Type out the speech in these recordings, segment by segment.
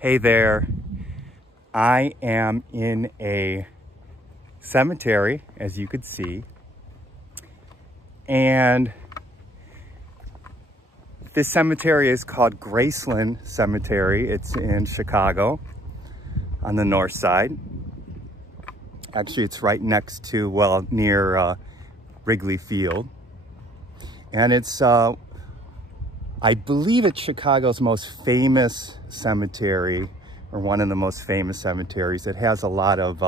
Hey there, I am in a cemetery, as you could see, and this cemetery is called Graceland Cemetery. It's in Chicago on the north side. Actually, it's right next to, well, near Wrigley Field. And it's, I believe it's Chicago's most famous cemetery, or one of the most famous cemeteries. It has a lot of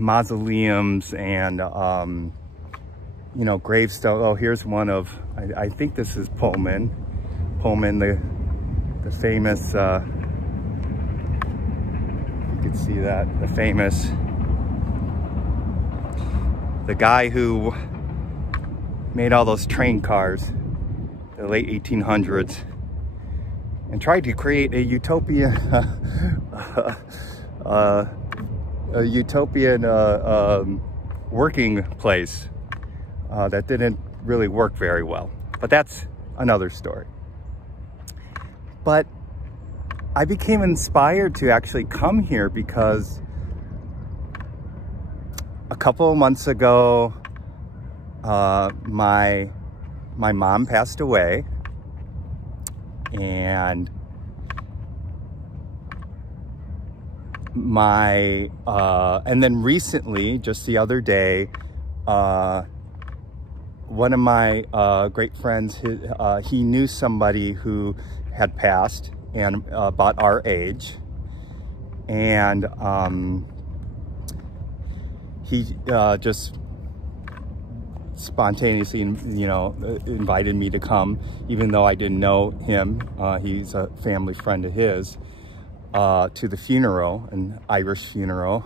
mausoleums and, you know, gravestones. Oh, here's one of, I think this is Pullman. Pullman, the famous, you can see that, the guy who made all those train cars, the late 1800s, and tried to create a utopian, working place that didn't really work very well. But that's another story. But I became inspired to actually come here because a couple of months ago, my mom passed away, and and then recently, just the other day, one of my great friends, he knew somebody who had passed and about our age, and he just spontaneously, you know, invited me to come, even though I didn't know him. He's a family friend of his, to the funeral, an Irish funeral.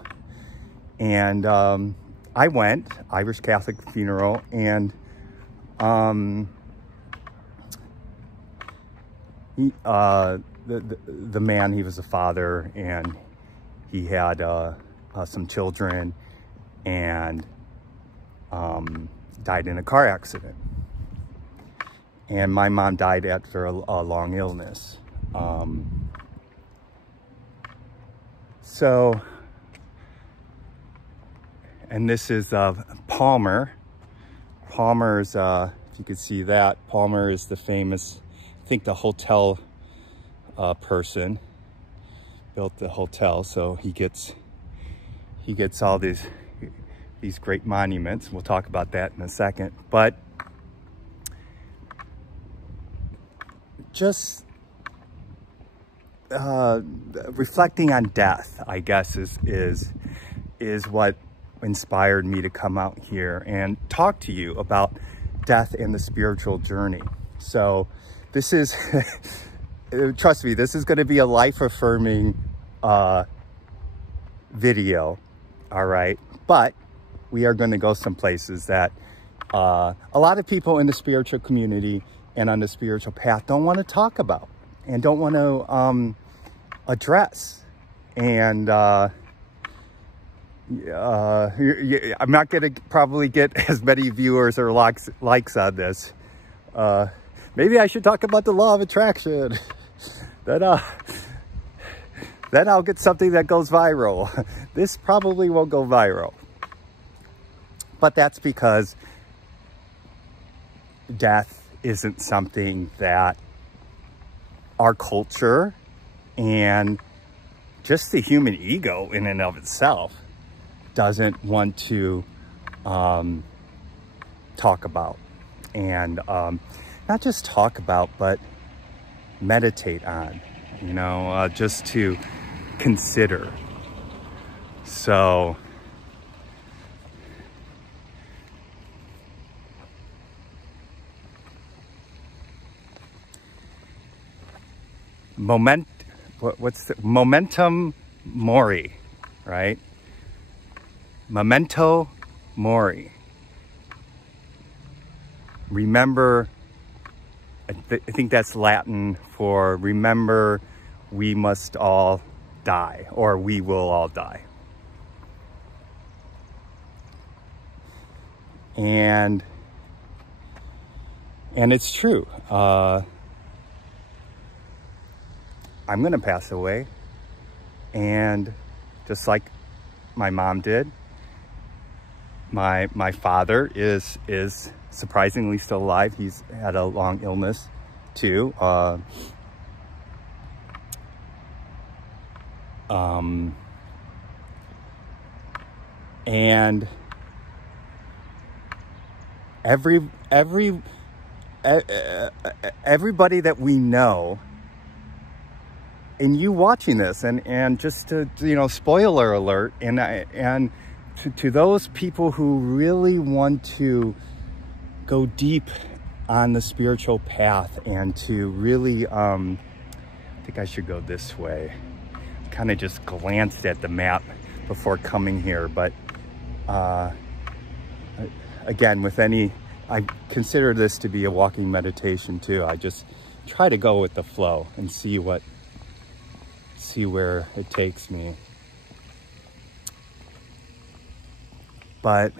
And I went, Irish Catholic funeral, and the man, he was a father, and he had some children, and died in a car accident. And my mom died after a long illness. So, and this is Palmer. Palmer's, if you could see that, Palmer is the famous, I think the hotel person, built the hotel, so he gets all these great monuments. We'll talk about that in a second. But just reflecting on death, I guess, is what inspired me to come out here and talk to you about death and the spiritual journey. So this is, trust me, this is going to be a life-affirming video, all right? But we are going to go some places that a lot of people in the spiritual community and on the spiritual path don't want to talk about and don't want to address. And I'm not going to probably get as many viewers or likes on this. Maybe I should talk about the law of attraction. Then I'll get something that goes viral. This probably won't go viral. But that's because death isn't something that our culture and just the human ego in and of itself doesn't want to talk about. And not just talk about, but meditate on, you know, just to consider. So Momentum Mori, right? Memento Mori. Remember, I think that's Latin for remember we must all die, or we will all die. And it's true. I'm going to pass away. And just like my mom did, my father is surprisingly still alive. He's had a long illness too. And everybody that we know, and you watching this, and just to, you know, spoiler alert, and to those people who really want to go deep on the spiritual path and to really, I think I should go this way. Kind of just glanced at the map before coming here, but again, with any, I consider this to be a walking meditation too. I just try to go with the flow and see where it takes me. But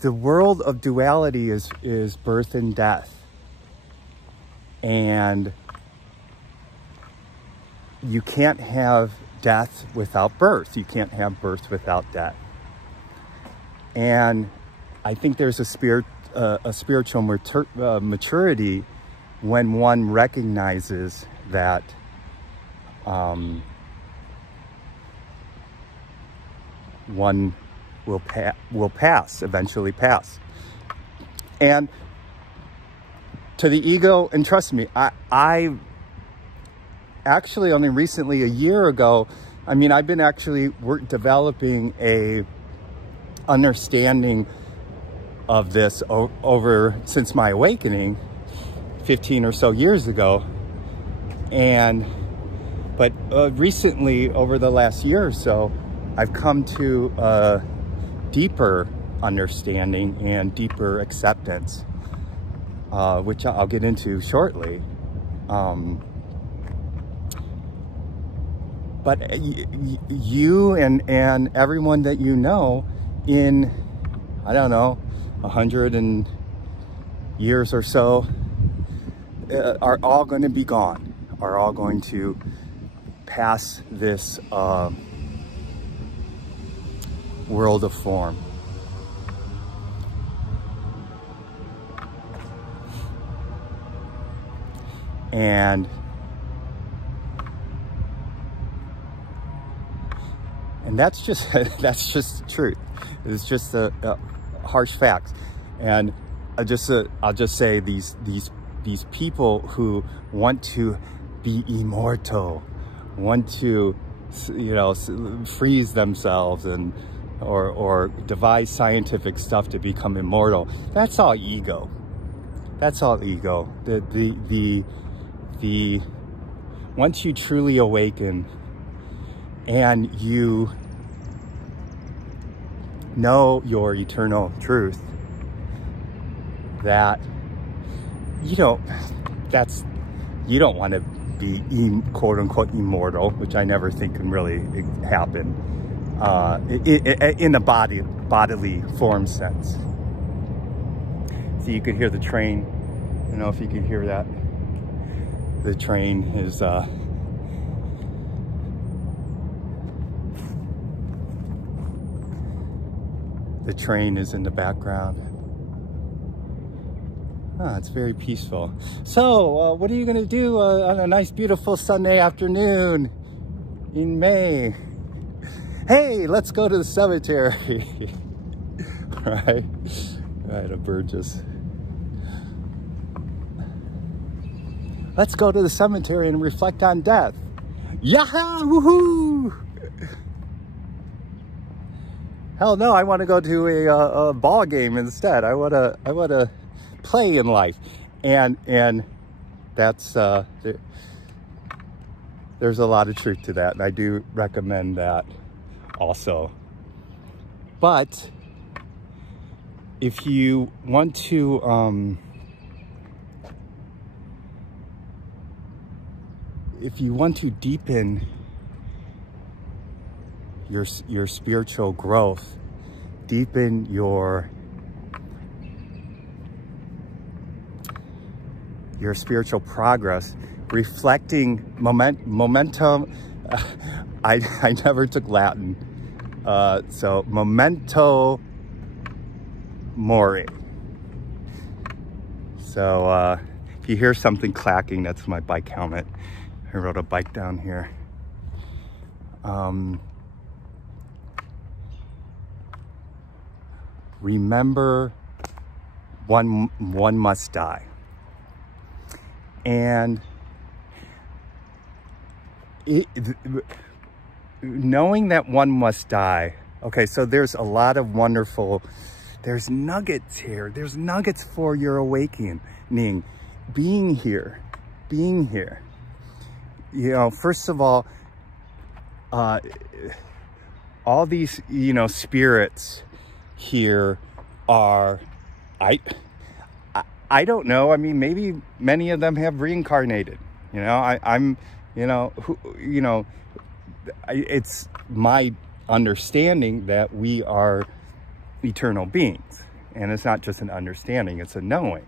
the world of duality is birth and death. And you can't have death without birth. You can't have birth without death. And I think there's a spiritual maturity when one recognizes that one will eventually pass. And to the ego, and trust me, I actually only recently, a year ago, I mean, I've been actually developing a understanding of this since my awakening 15 or so years ago. But recently, over the last year or so, I've come to a deeper understanding and deeper acceptance, which I'll get into shortly. But you and everyone that you know in, I don't know, 100 years or so, are all going to be gone, are all going to pass this world of form. And that's just the truth. It's just a harsh facts. And I'll just say these people who want to be immortal, want to, you know, freeze themselves or devise scientific stuff to become immortal. That's all ego. That's all ego. The once you truly awaken and you know your eternal truth, that you don't want to be quote unquote immortal, which I never think can really happen in a bodily form sense. So you could hear the train. I don't know if you can hear that. The train is in the background. It's very peaceful. So, what are you going to do on a nice, beautiful Sunday afternoon in May? Hey, let's go to the cemetery. Right? A bird just... Let's go to the cemetery and reflect on death. Yahoo! Woohoo! Hell no, I want to go to a ball game instead. I want to play in life, and that's there's a lot of truth to that, and I do recommend that also. But if you want to deepen your spiritual growth, deepen your your spiritual progress, reflecting momentum. I never took Latin. So Memento Mori. So if you hear something clacking, that's my bike helmet. I rode a bike down here. Remember, one must die. And knowing that one must die. Okay, so there's a lot of wonderful, there's nuggets here. There's nuggets for your awakening. Being here. You know, first of all these, you know, spirits here are, I don't know. I mean, maybe many of them have reincarnated. You know, I'm, you know, it's my understanding that we are eternal beings, and it's not just an understanding; it's a knowing.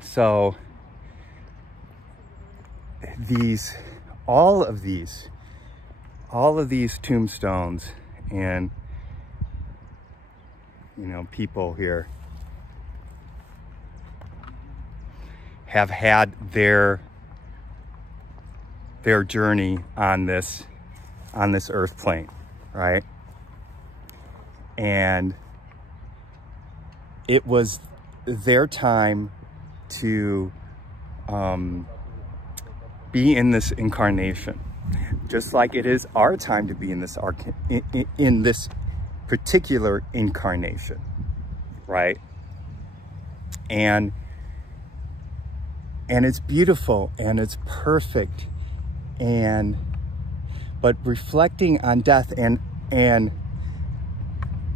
So all of these tombstones, and you know, people here have had their journey on this earth plane, right? And it was their time to be in this incarnation, just like it is our time to be in this particular incarnation, right? And it's beautiful and it's perfect, but reflecting on death and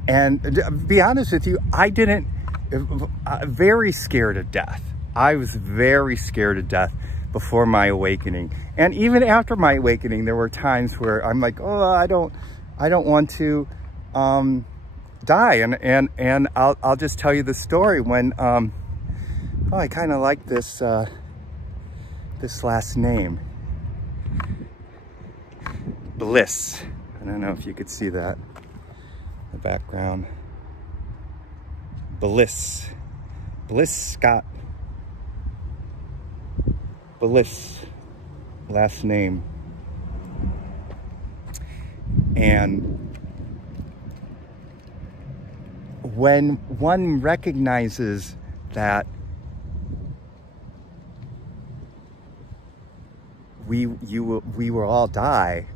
to be honest with you, very scared of death. I was very scared of death before my awakening, and even after my awakening, there were times where I'm like, oh, I don't want to die, and I'll just tell you the story when I kind of like this this last name, Bliss. I don't know if you could see that in the background. Bliss Scott. Bliss, last name. And when one recognizes that we will all die,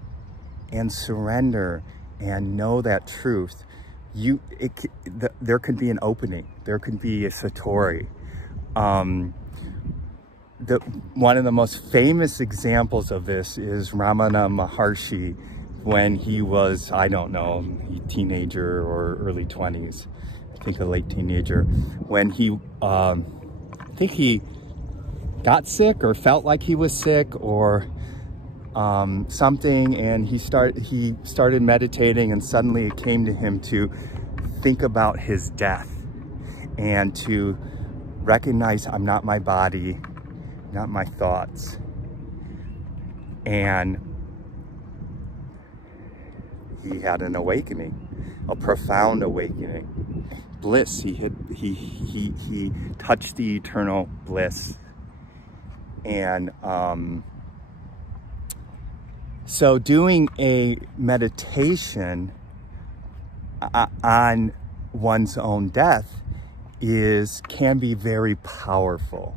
and surrender and know that truth, there could be an opening, there could be a satori. One of the most famous examples of this is Ramana Maharshi, when he was, I don't know, a teenager or early 20s, I think a late teenager, when he, I think he got sick or felt like he was sick or something, and he started meditating, and suddenly it came to him to think about his death and to recognize, I'm not my body, not my thoughts. And he had an awakening, a profound awakening. Bliss, he touched the eternal bliss. And so doing a meditation on one's own death can be very powerful.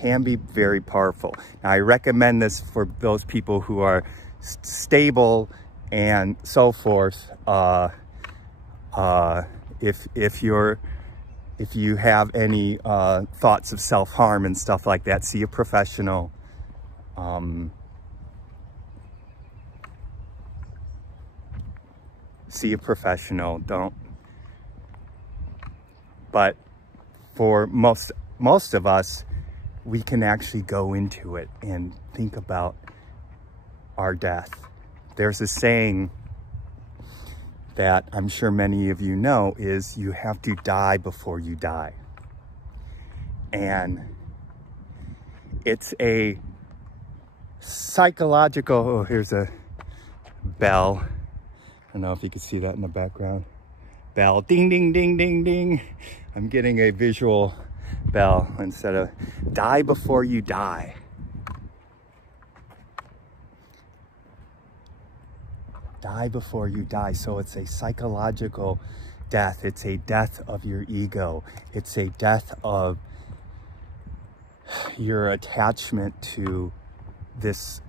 Can be very powerful. Now, I recommend this for those people who are stable and so forth. If you have any thoughts of self-harm and stuff like that, see a professional. See a professional. Don't. But for most of us, we can actually go into it and think about our death. There's a saying that I'm sure many of you know, is you have to die before you die. And it's a psychological, oh, here's a bell. I don't know if you can see that in the background. Bell, ding, ding, ding, ding, ding. I'm getting a visual bell instead of die before you die. Die before you die. So it's a psychological death. It's a death of your ego. It's a death of your attachment to this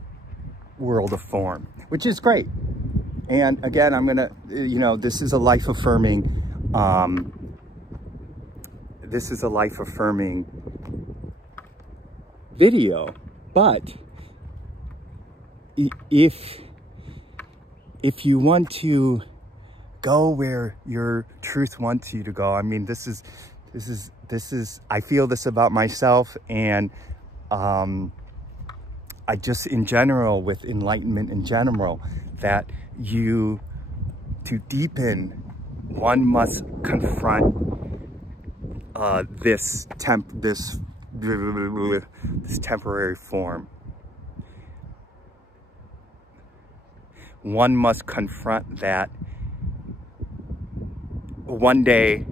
world of form, which is great. And again, I'm gonna, you know, this is a life affirming, video, but if you want to go where your truth wants you to go, I mean, this is, I feel this about myself, and I just, in general, with enlightenment in general, that to deepen, one must confront this temporary form. One must confront that one day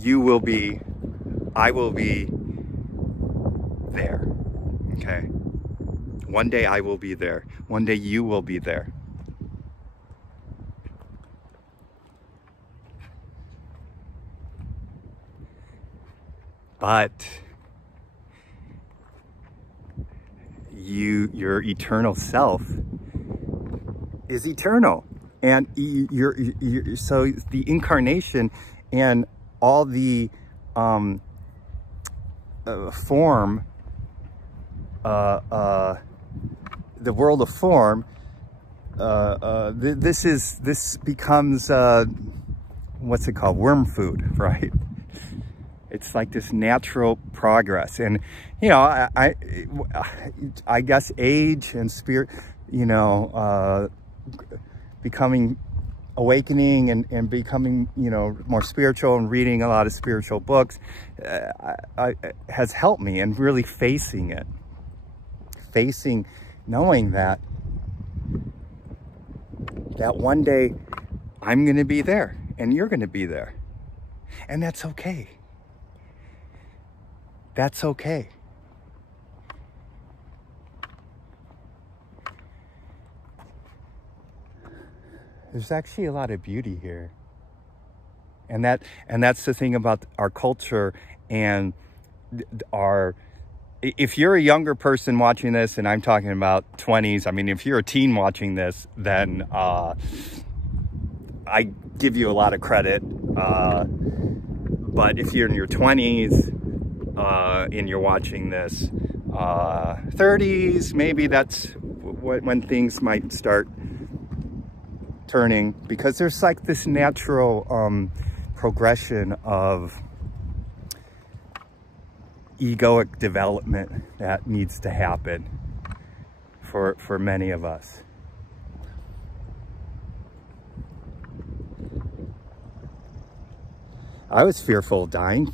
you will be, I will be there, okay? One day I will be there. One day you will be there. But your eternal self is eternal. And so the incarnation and all the form, the world of form, this becomes what's it called, worm food, right? It's like this natural progress. And you know, I guess age and spirit, you know, becoming, awakening and becoming, you know, more spiritual and reading a lot of spiritual books has helped me, and really facing it, knowing that one day I'm going to be there and you're going to be there, and that's okay. That's okay. There's actually a lot of beauty here. And that's the thing about our culture and if you're a younger person watching this, and I'm talking about 20s, I mean, if you're a teen watching this, then I give you a lot of credit. But if you're in your 20s, and you're watching this, 30s, maybe that's when things might start turning, because there's like this natural progression of egoic development that needs to happen for many of us. I was fearful of dying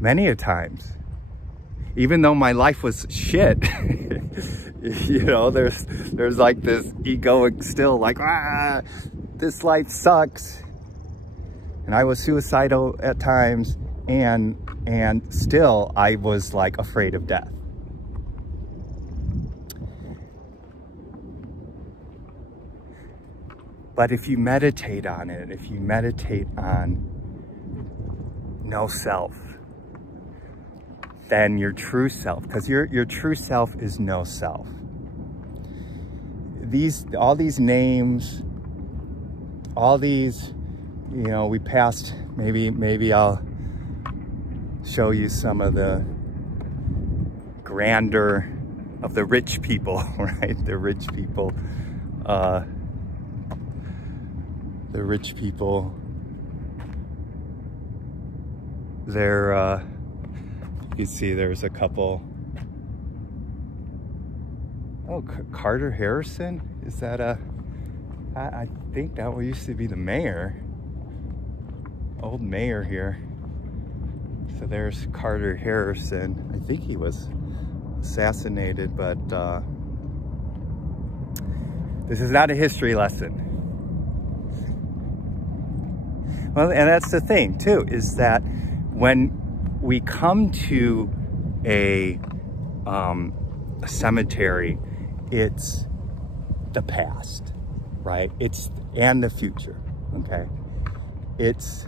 many a times, even though my life was shit. You know, there's like this egoic still, like, this life sucks. And I was suicidal at times, and still I was like afraid of death. But if you meditate on it, if you meditate on no self, then your true self, because your true self is no self. All these names, all these, you know, we passed, maybe I'll show you some of the grandeur of the rich people, right? The rich people, they're, you see there's a couple. Oh, Carter Harrison? Is that I think that used to be the mayor. old mayor here. So there's Carter Harrison. I think he was assassinated, but this is not a history lesson. Well, and that's the thing too, is that when we come to a cemetery, it's the past, right? And the future, okay? It's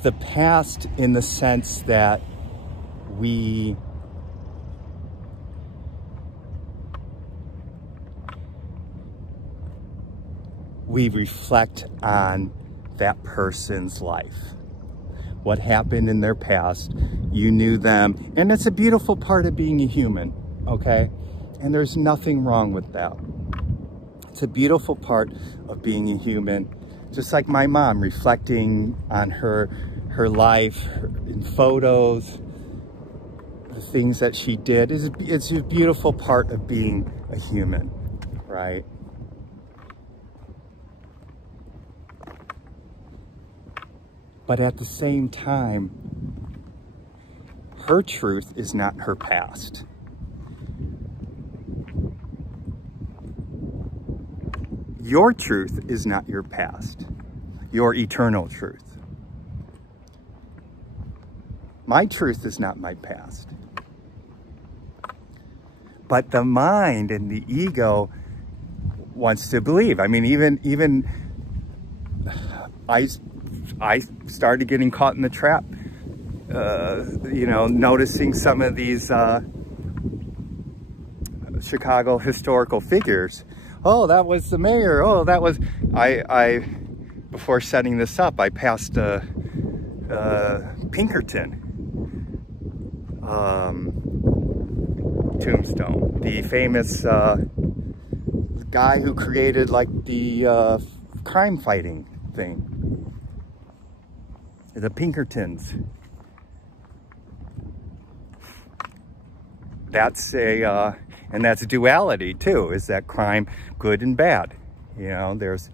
the past in the sense that we reflect on that person's life. What happened in their past, you knew them, and it's a beautiful part of being a human, okay? And there's nothing wrong with that. It's a beautiful part of being a human. Just like my mom reflecting on her life in photos, the things that she did, it's a beautiful part of being a human, right? But at the same time, her truth is not her past. Your truth is not your past, your eternal truth. My truth is not my past. But the mind and the ego wants to believe. I mean, even I started getting caught in the trap, you know, noticing some of these Chicago historical figures. Oh, that was the mayor. Oh, that was, before setting this up, I passed Pinkerton tombstone, the famous guy who created like the crime fighting thing. The Pinkertons. That's and that's duality too, is that crime, good and bad. You know, there's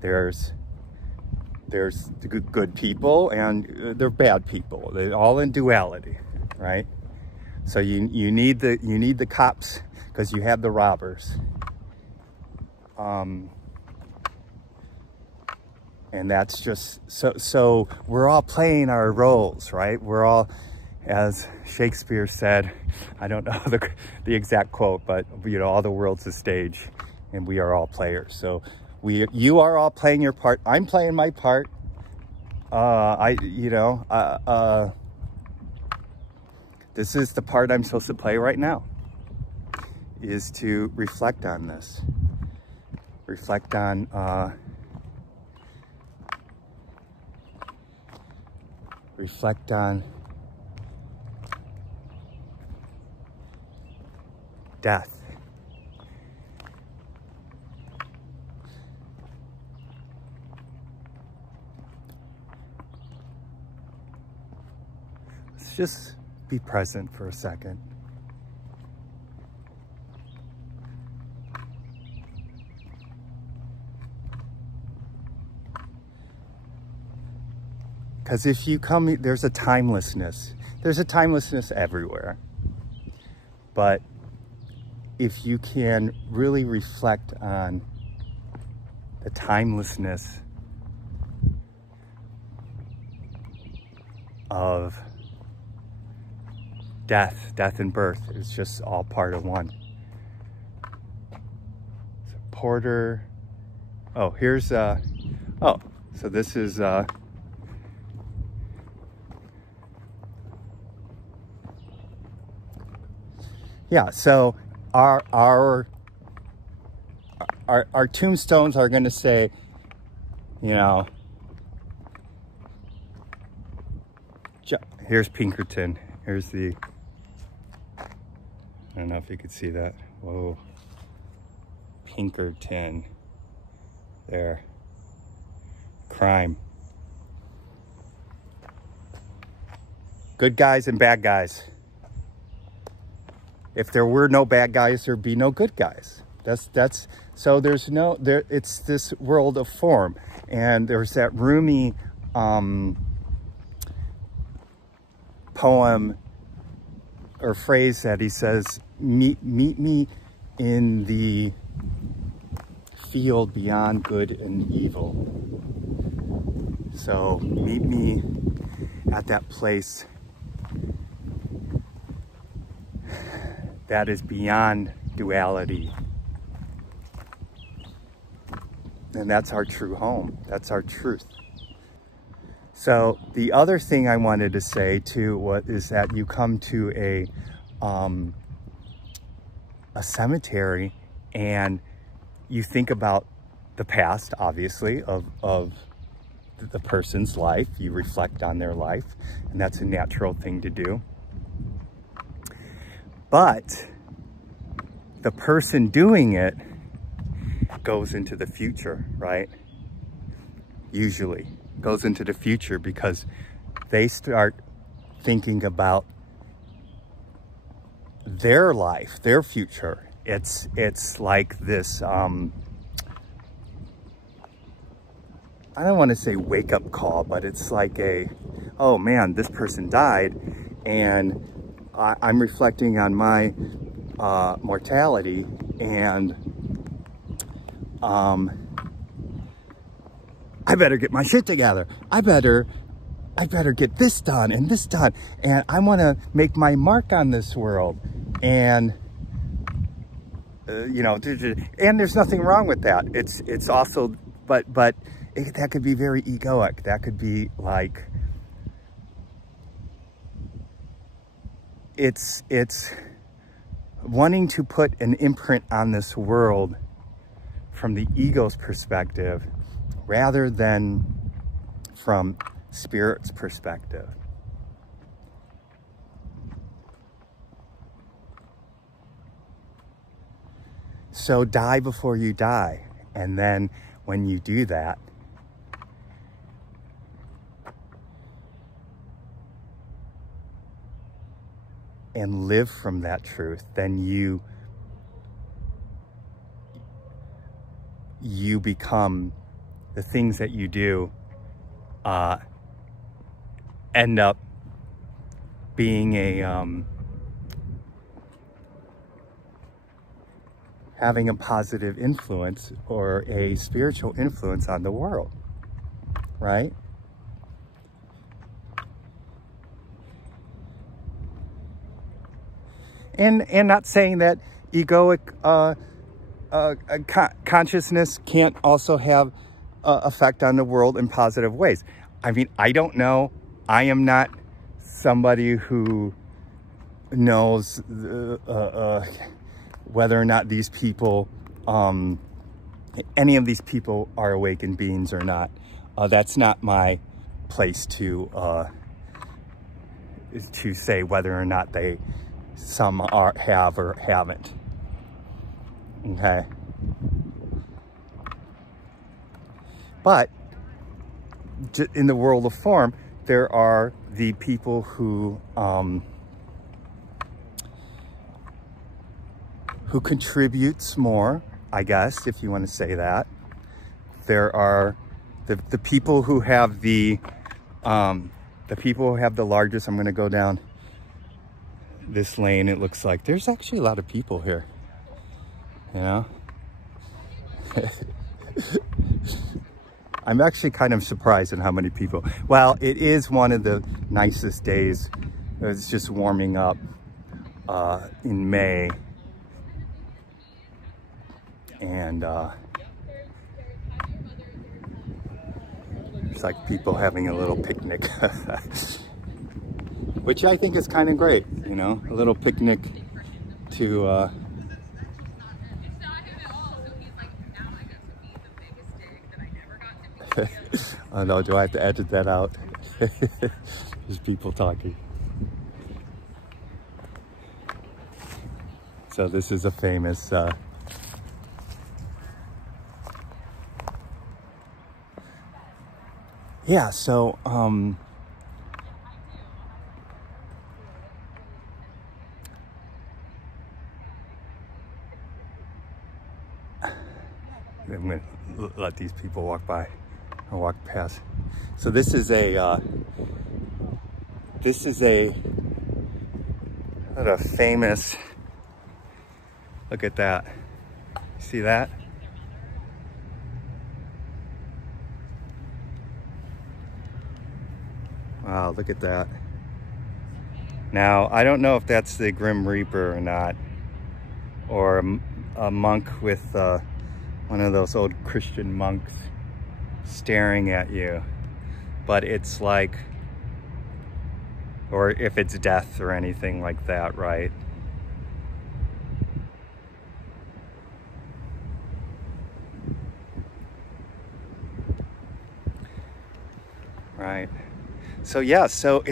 the good people and they're bad people. They're all in duality, right? So you need the cops because you have the robbers. And that's just, so we're all playing our roles, right? We're all, as Shakespeare said, I don't know the exact quote, but you know, all the world's a stage and we are all players. So you are all playing your part. I'm playing my part. This is the part I'm supposed to play right now, is to reflect on this. Reflect on, death. Let's just be present for a second. Because if you come, there's a timelessness. There's a timelessness everywhere. But if you can really reflect on the timelessness of death and birth, it's just all part of one. So Porter, oh, here's, oh, so this is, yeah, so our tombstones are going to say, you know, here's Pinkerton. Here's the, I don't know if you could see that. Whoa. Pinkerton. There. Crime. Good guys and bad guys. If there were no bad guys, there'd be no good guys. So there's no, it's this world of form. And there's that Rumi poem or phrase that he says, meet me in the field beyond good and evil. So meet me at that place that is beyond duality. And that's our true home. That's our truth. So the other thing I wanted to say too is that you come to a cemetery and you think about the past, obviously, of the person's life. You reflect on their life, and that's a natural thing to do. But the person doing it goes into the future, right? Usually goes into the future because they start thinking about their life, their future. It's like this, I don't want to say wake up call, but it's like oh man, this person died and I'm reflecting on my mortality, and I better get my shit together. I better get this done and this done. And I want to make my mark on this world. And, you know, and there's nothing wrong with that. It's also, but that could be very egoic. That could be like, it's wanting to put an imprint on this world from the ego's perspective rather than from spirit's perspective. So die before you die. And then when you do that, and live from that truth, then you become the things that you do end up being having a positive influence or a spiritual influence on the world, right? And not saying that egoic consciousness can't also have effect on the world in positive ways. I mean, I don't know. I am not somebody who knows whether or not these people, any of these people are awakened beings or not. That's not my place to say whether or not some have or haven't. Okay. But in the world of form, there are the people who contributes more, I guess, if you want to say that. There are the people who have the largest. I'm going to go down this lane. It looks like there's actually a lot of people here, you know. I'm actually kind of surprised at how many people. Well, it is one of the nicest days. It's just warming up in May, and it's like people having a little picnic. Which I think is kind of great, you know, a little picnic to, oh no, do I have to edit that out? There's people talking. So this is a famous, yeah, so, I'm gonna let these people walk by or walk past. So this is a what a famous, look at that. See that? Wow, look at that. Now, I don't know if that's the Grim Reaper or not, or a monk with one of those old Christian monks staring at you, but it's like, or if it's death or anything like that, right? Right. So yeah, so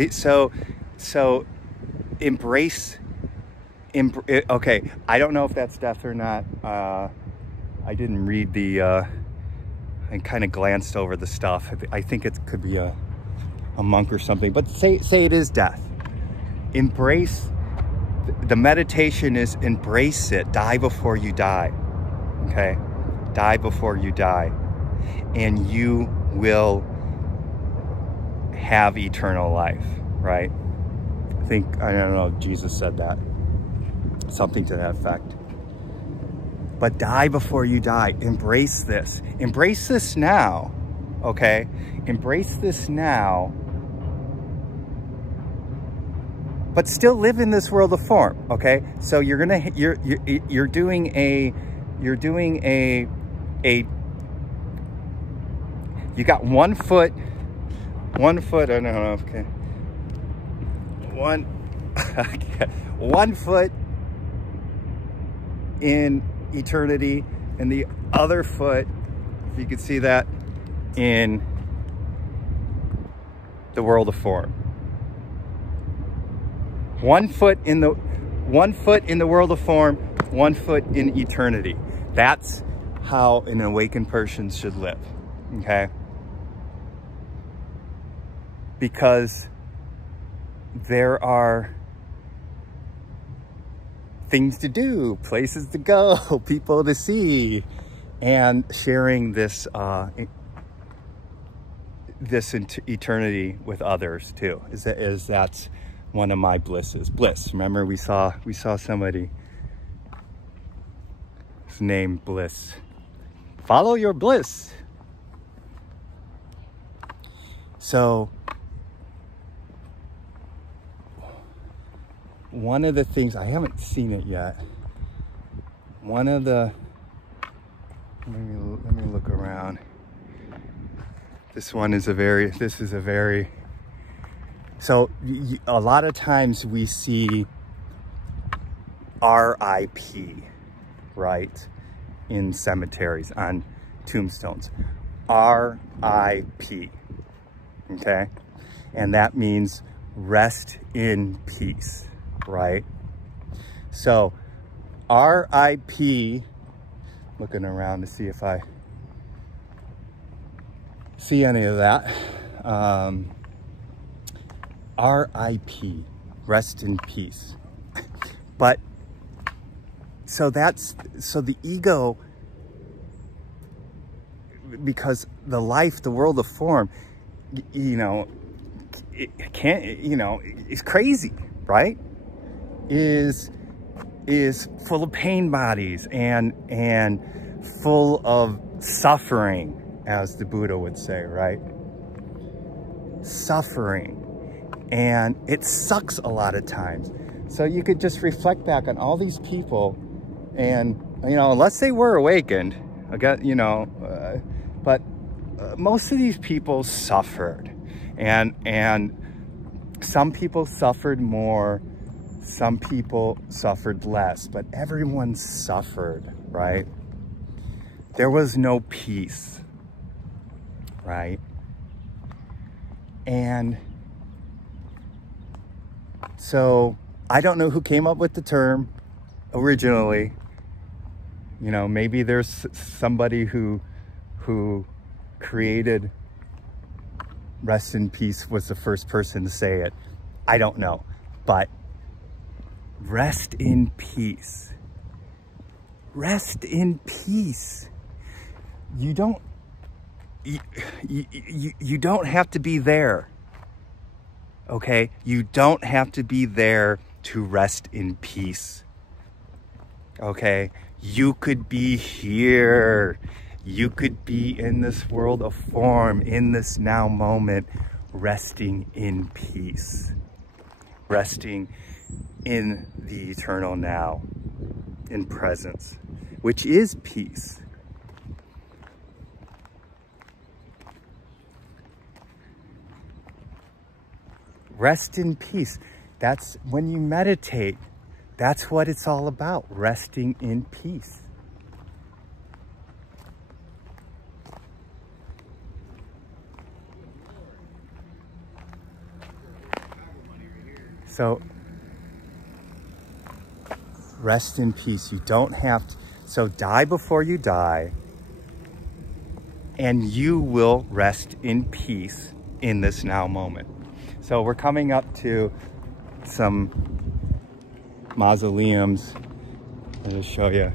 embrace, okay, I don't know if that's death or not. I didn't read the, I kind of glanced over the stuff. I think it could be a monk or something, but say it is death. Embrace, the meditation is embrace it, die before you die, okay? Die before you die, and you will have eternal life, right? I don't know if Jesus said that, something to that effect. But die before you die. Embrace this. Embrace this now, okay? Embrace this now, but still live in this world of form, okay? So you're doing a you got one foot, I don't know, okay. One foot in eternity, and the other foot, if you could see that, in the world of form. One foot in the world of form, 1 foot in eternity. That's how an awakened person should live, okay? Because there are things to do, places to go, people to see, and sharing this eternity with others too. That's one of my blisses. Bliss. Remember, we saw somebody, his name Bliss. Follow your bliss. So one of the things, I haven't seen it yet. Let me look around. This is a very, so a lot of times we see RIP, right? In cemeteries, on tombstones. RIP, okay? And that means rest in peace. Right? So RIP, looking around to see if I see any of that. RIP, rest in peace. But so the ego, because the life, the world of form, it can't, it's crazy, right? Is full of pain bodies and full of suffering, as the Buddha would say, right? Suffering. And it sucks a lot of times. So you could just reflect back on all these people, and unless they were awakened, but most of these people suffered, and some people suffered more, some people suffered less, but everyone suffered, right? There was no peace, right? And so I don't know who came up with the term originally. Maybe there's somebody who created rest in peace, was the first person to say it. I don't know, but rest in peace. Rest in peace. you don't have to be there. Okay? You don't have to be there to rest in peace. Okay? You could be here. You could be in this world of form, in this now moment, resting in peace. Resting in the eternal now, in presence, which is peace. Rest in peace. That's when you meditate. That's what it's all about, resting in peace. So, rest in peace. You don't have to. So die before you die, and you will rest in peace in this now moment. So we're coming up to some mausoleums. I'll just show you.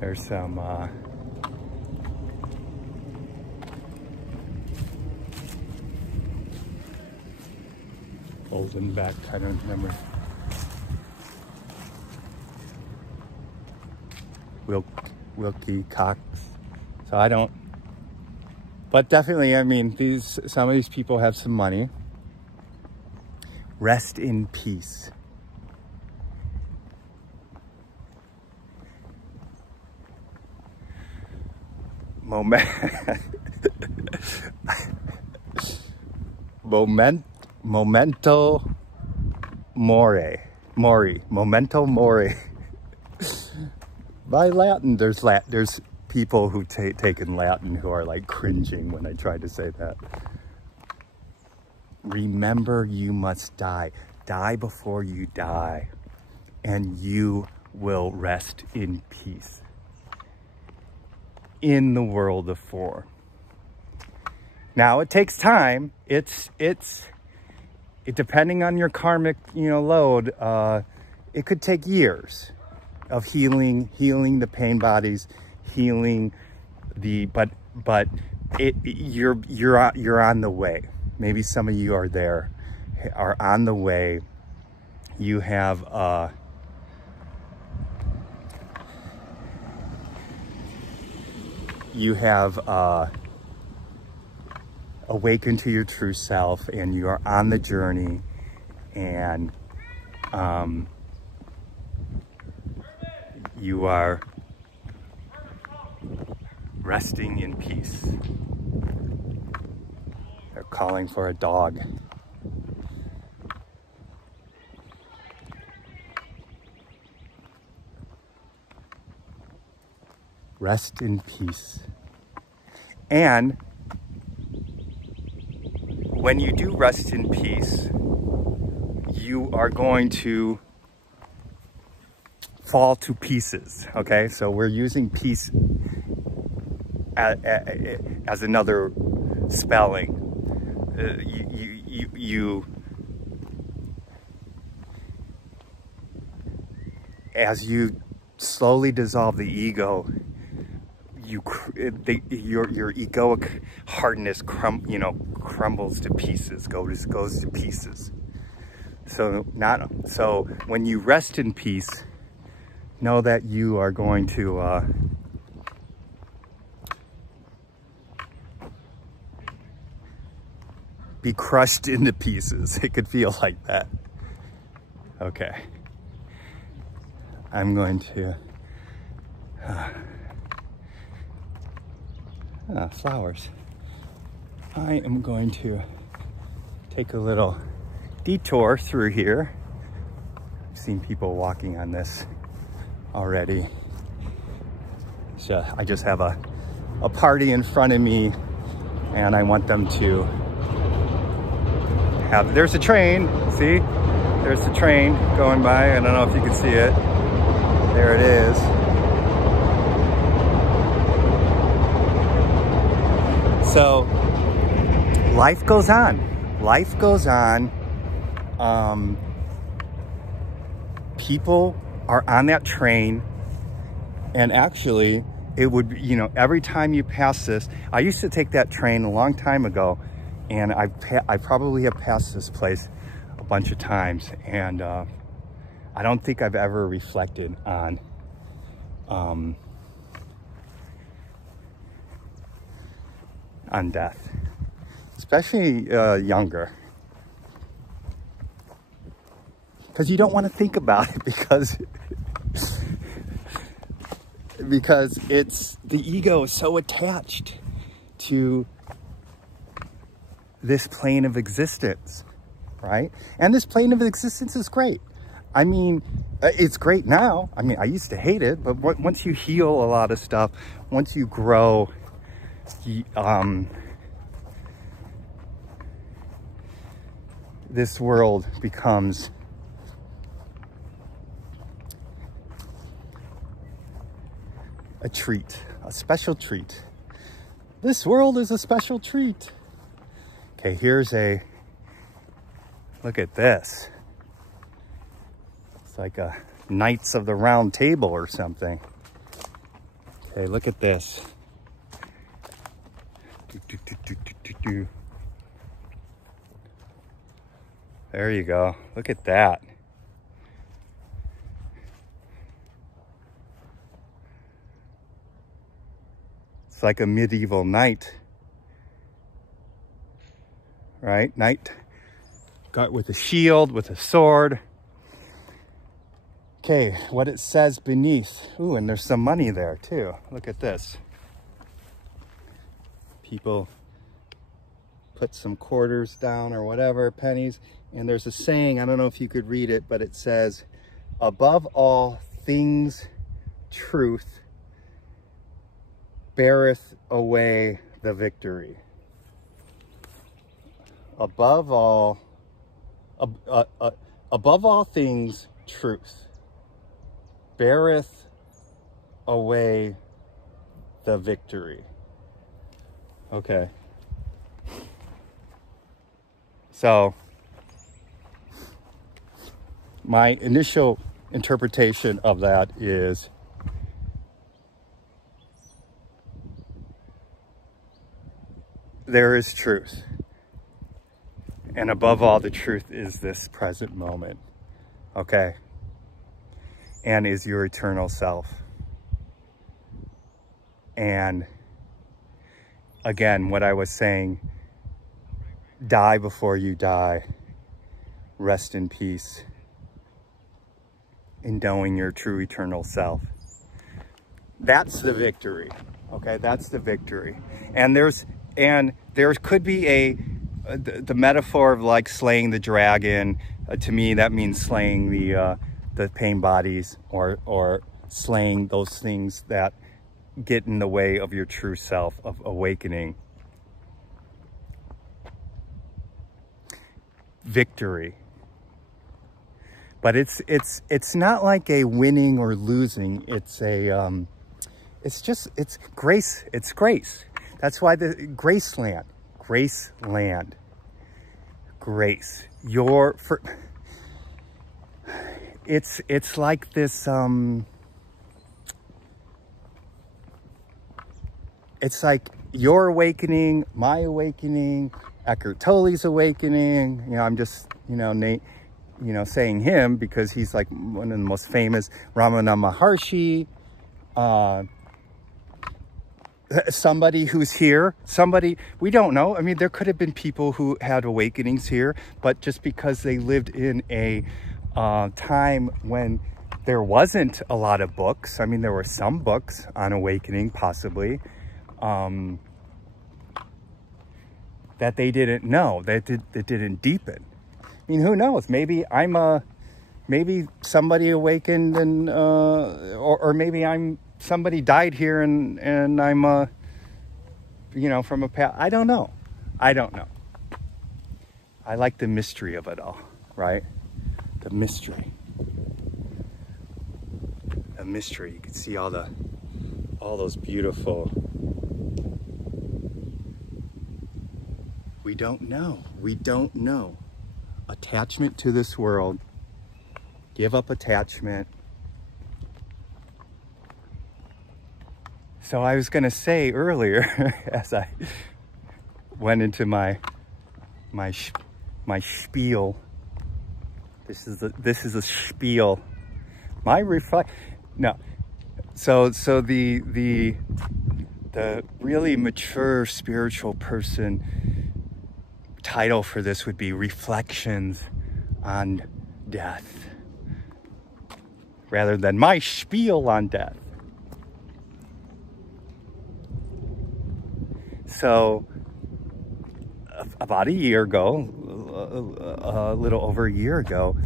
There's some Golden back, I don't remember. Wilkie Cox. So I don't, but definitely, I mean, some of these people have some money. Rest in peace. Memento Mori. Memento Mori. By Latin, there's people who take in Latin who are like cringing when I try to say that. Remember, you must die. Die before you die, and you will rest in peace in the world of form. Now, it takes time. It's depending on your karmic, load. It could take years of healing the pain bodies, healing but you're on the way. Maybe some of you are on the way. You have awakened to your true self, and you are on the journey, and you are resting in peace. They're calling for a dog. Rest in peace. And when you do rest in peace, you are going to fall to pieces, okay? So we're using peace as another spelling. As you slowly dissolve the ego, your egoic hardness crumbles to pieces, goes to pieces. So when you rest in peace, know that you are going to be crushed into pieces. It could feel like that. Okay. I'm going to flowers. I am going to take a little detour through here. I've seen people walking on this already. So I just have a party in front of me, and I want them to have, there's a train, see? There's a train going by. I don't know if you can see it. There it is. So life goes on. Life goes on. People are on that train, And actually, it would, you know, every time you pass this, I used to take that train a long time ago, and I probably have passed this place a bunch of times, and I don't think I've ever reflected on death, especially younger, because you don't want to think about it, because it's, the ego is so attached to this plane of existence, right? And this plane of existence is great. I mean, it's great now. I mean, I used to hate it, but once you heal a lot of stuff, once you grow, this world becomes a treat, a special treat. This world is a special treat. Okay, here's a, look at this. It's like a Knights of the Round Table or something. Okay, look at this. There you go. Look at that. It's like a medieval knight, right? Knight, got with a shield, with a sword. Okay, what it says beneath. Ooh, and there's some money there too. Look at this. People put some quarters down or whatever, pennies. And there's a saying, I don't know if you could read it, but it says, above all things, truth beareth away the victory. Above all things, truth beareth away the victory. Okay. So, my initial interpretation of that is there is truth. And above all, the truth is this present moment. Okay? And is your eternal self. And again, what I was saying, die before you die. Rest in peace. In knowing your true eternal self. That's the victory. Okay, that's the victory. And there could be the metaphor of like slaying the dragon. To me, that means slaying the pain bodies, or slaying those things that get in the way of your true self, of awakening. Victory. But it's not like a winning or losing. It's grace. It's grace. That's why the Graceland. Grace. It's like this, it's like your awakening, my awakening, Eckhart Tolle's awakening. You know, I'm just, saying him because he's like one of the most famous. Ramana Maharshi, somebody who's here, somebody we don't know. I mean, there could have been people who had awakenings here, but just because they lived in a time when there wasn't a lot of books. I mean, there were some books on awakening, possibly, that they didn't know, that didn't deepen. I mean, who knows? Maybe maybe somebody awakened, and or maybe somebody died here, and I'm from a past. I don't know. I like the mystery of it all, right? The mystery. The mystery. You can see all those beautiful. We don't know. Attachment to this world. Give up attachment. So I was going to say earlier, as I went into my spiel, this is a spiel. My reflect, no. So the really mature spiritual person title for this would be Reflections on Death, rather than my spiel on death. So about a year ago, a little over a year ago,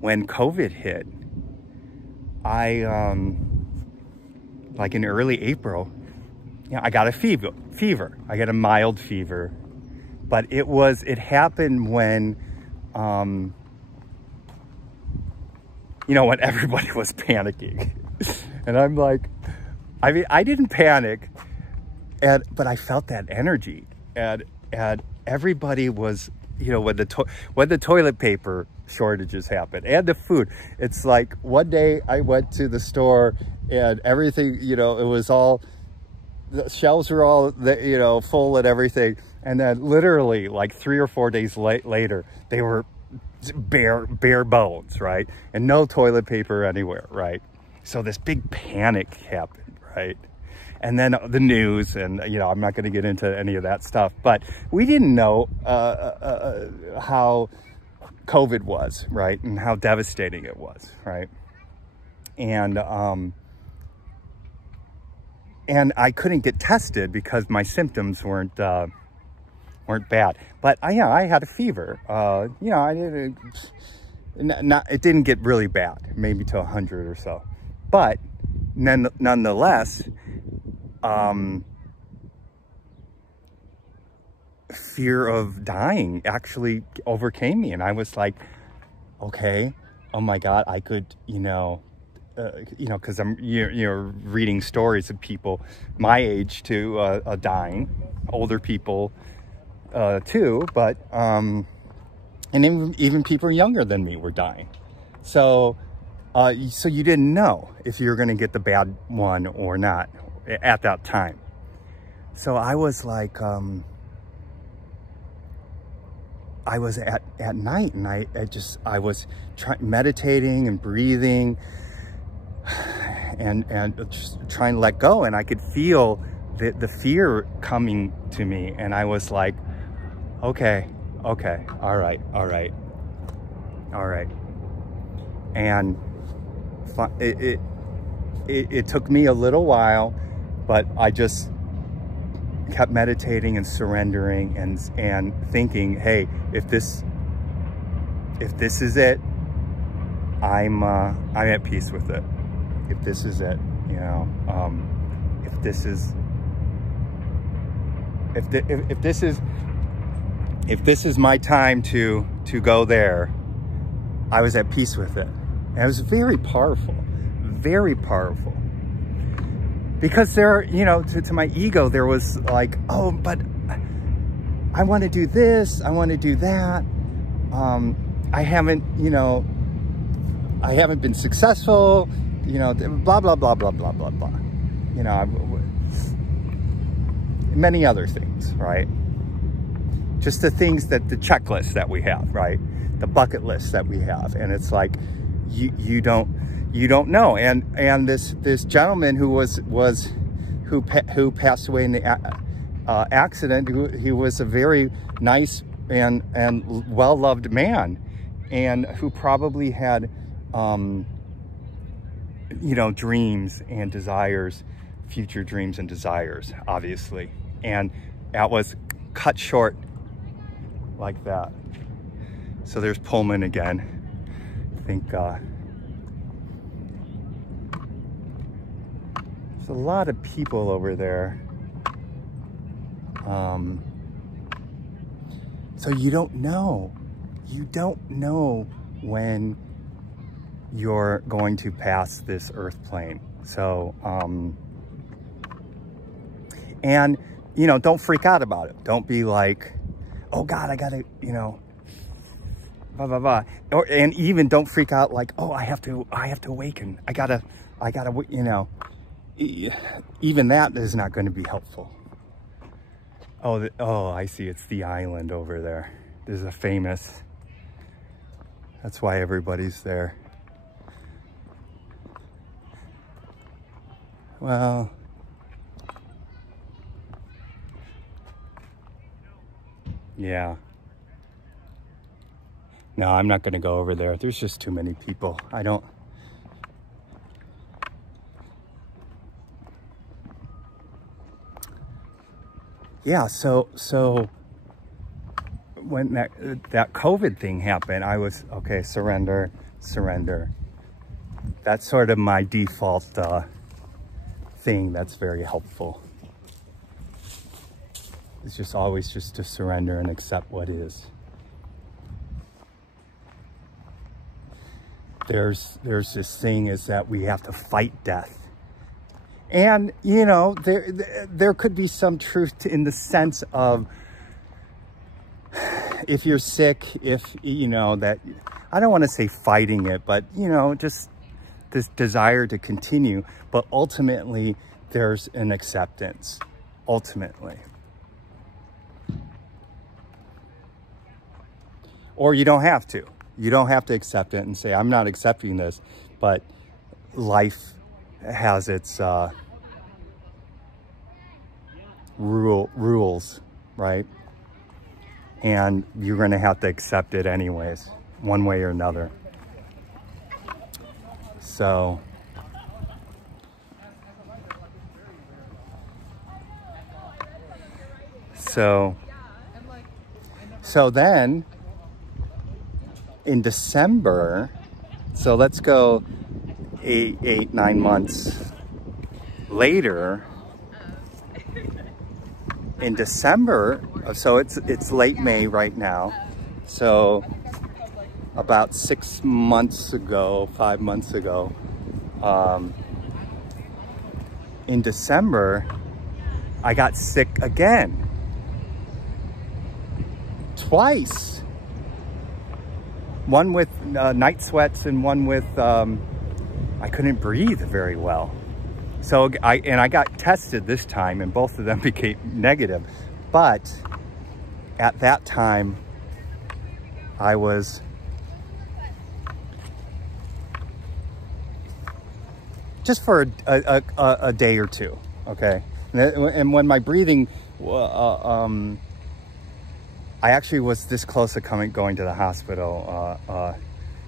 when COVID hit, I, like in early April, I got a fever. I got a mild fever, but it happened when, when everybody was panicking. And I'm like, I mean, I didn't panic, but I felt that energy, and everybody was, when the toilet paper shortages happened and the food. It's like one day I went to the store and everything, it was all, the shelves were all, full and everything. And then literally like 3 or 4 days later, they were bare bones, right? And no toilet paper anywhere, right? So this big panic happened, right? And then the news, and I'm not going to get into any of that stuff, but we didn't know how COVID was, right, and how devastating it was, right? And I couldn't get tested because my symptoms weren't bad, but I had a fever. It didn't get really bad, maybe to 100 or so, but nonetheless. Fear of dying actually overcame me, and I was like, okay, oh my God, I could, because I'm reading stories of people my age to dying, older people too, but and even people younger than me were dying. So you didn't know if you were going to get the bad one or not at that time. So I was like, I was at night, and I was meditating and breathing and just trying to let go. And I could feel the fear coming to me. And I was like, okay, all right. And it took me a little while, but I just kept meditating and surrendering and thinking, hey, if this is it, I'm at peace with it. If this is it, if this is my time to go there, I was at peace with it. And it was very powerful, because there, to my ego, there was like, oh, but I want to do this, I want to do that. I haven't been successful, blah, blah, blah, blah, blah, blah, blah. Many other things, right? Just the things the checklist that we have, right? The bucket list that we have. And it's like, you don't know. And this gentleman who passed away in the accident, he was a very nice and well-loved man, and who probably had dreams and desires, future dreams and desires, obviously. And that was cut short like that. So there's Pullman again. I think there's a lot of people over there. So you don't know when you're going to pass this earth plane. So, and, don't freak out about it. Don't be like, oh God, I gotta, blah, blah, blah. And even don't freak out like, oh, I have to awaken. I gotta, even that is not going to be helpful. Oh, oh, I see. It's the island over there. There's a famous, that's why everybody's there. Well, yeah. No, I'm not going to go over there. There's just too many people. I don't. Yeah, so when that COVID thing happened, I was, okay, surrender, surrender. That's sort of my default thing that's very helpful. It's just always just to surrender and accept what is. There's this thing is that we have to fight death. And, you know, there could be some truth in the sense of if you're sick, if, you know, that, I don't want to say fighting it, but, you know, just this desire to continue. But ultimately, there's an acceptance, ultimately. Or you don't have to. You don't have to accept it and say, I'm not accepting this, but life has its rules, right? And you're going to have to accept it anyways, one way or another. So then in December, so let's go 9 months later, in December, so it's late May right now, so about 6 months ago, 5 months ago, in December, I got sick again, twice. One with night sweats and one with, I couldn't breathe very well. So I got tested this time and both of them became negative. But at that time, I was just for a day or two, okay? And when my breathing, I actually was this close to going to the hospital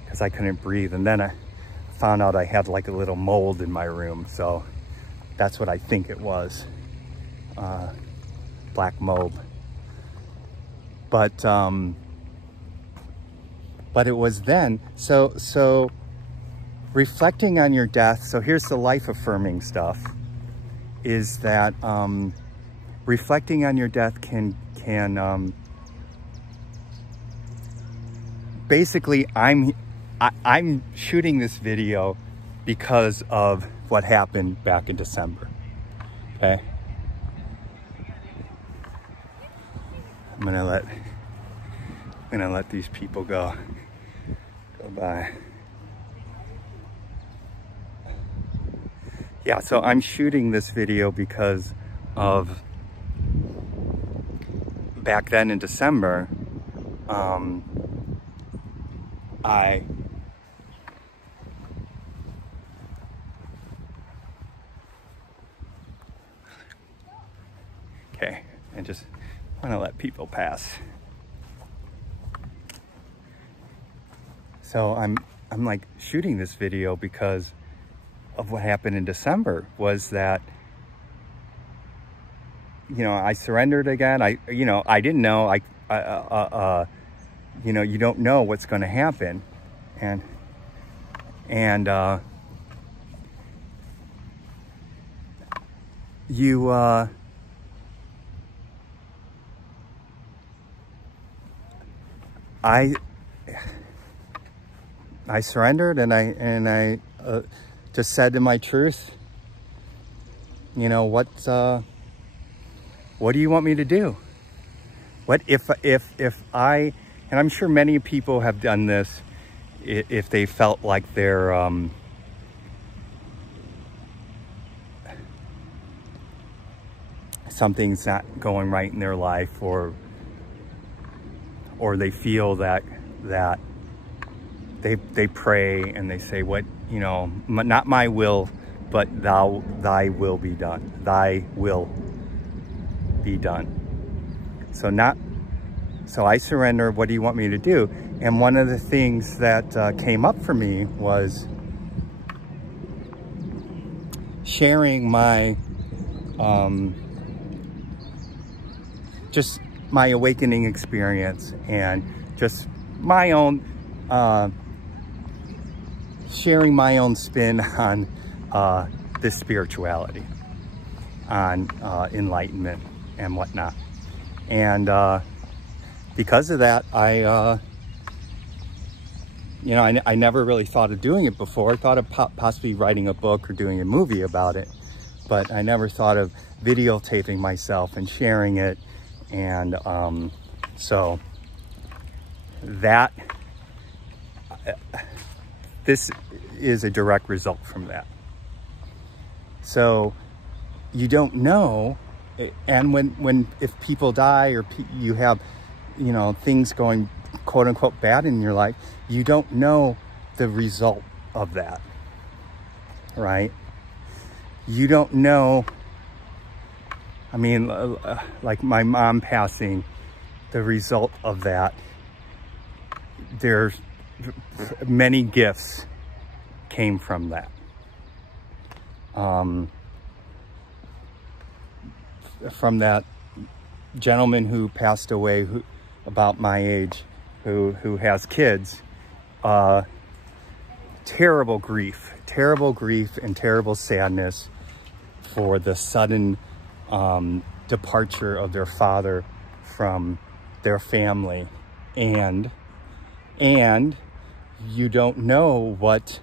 because I couldn't breathe. And then I found out I had like a little mold in my room. So that's what I think it was, black mold. But it was then, so reflecting on your death. So here's the life affirming stuff, is that reflecting on your death can basically, I'm shooting this video because of what happened back in December, okay? I'm gonna let these people go by. Yeah, so I'm shooting this video because of back then in December, okay, I just want to let people pass. So I'm like shooting this video because of what happened in December, was that, you know, I surrendered again. I didn't know, you know, you don't know what's going to happen. And you, I surrendered, and I just said to my truth, you know, what do you want me to do? What if I, and I'm sure many people have done this, if they felt like they're something's not going right in their life, or they feel that they pray and they say, what, you know, not my will, but thy will be done. Thy will be done. So I surrender. What do you want me to do? And one of the things that came up for me was sharing my, just my awakening experience, and just my own, sharing my own spin on this spirituality, on enlightenment and whatnot. And because of that, you know, I never really thought of doing it before. I thought of possibly writing a book or doing a movie about it, but I never thought of videotaping myself and sharing it. And so that, this is a direct result from that. So you don't know, and if people die, or you have, you know, things going quote unquote bad in your life, you don't know the result of that, right? You don't know. I mean, like my mom passing, the result of that, there's many gifts came from that. From that gentleman who passed away, who about my age, who has kids, terrible grief and terrible sadness for the sudden departure of their father from their family. And you don't know what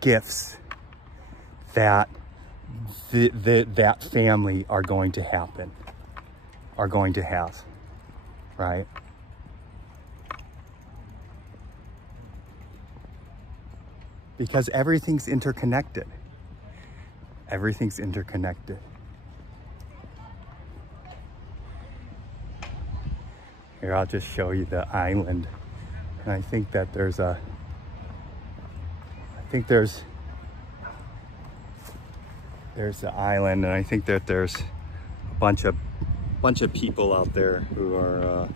gifts that that family are going to have, right? Because everything's interconnected. Everything's interconnected. Here, I'll just show you the island. And I think that there's the island, and I think that there's a bunch of people out there who are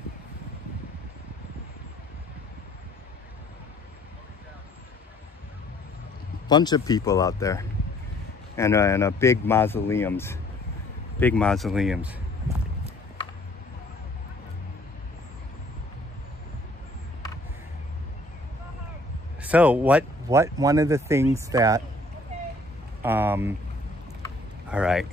bunch of people out there, and a big mausoleums. So what one of the things that all right.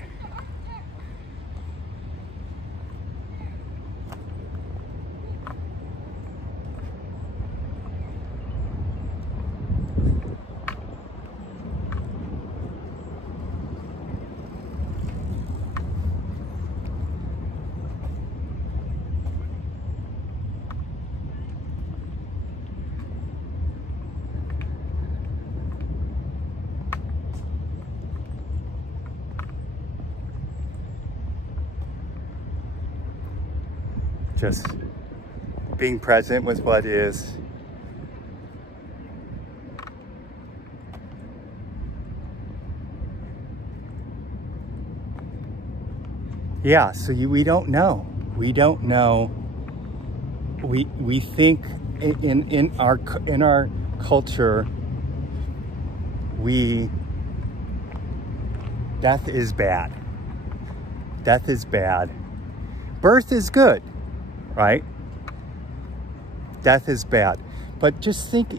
Just being present with what is. Yeah, so we don't know. We don't know. We think in our culture, death is bad. Death is bad. Birth is good. Right? Death is bad. But just think,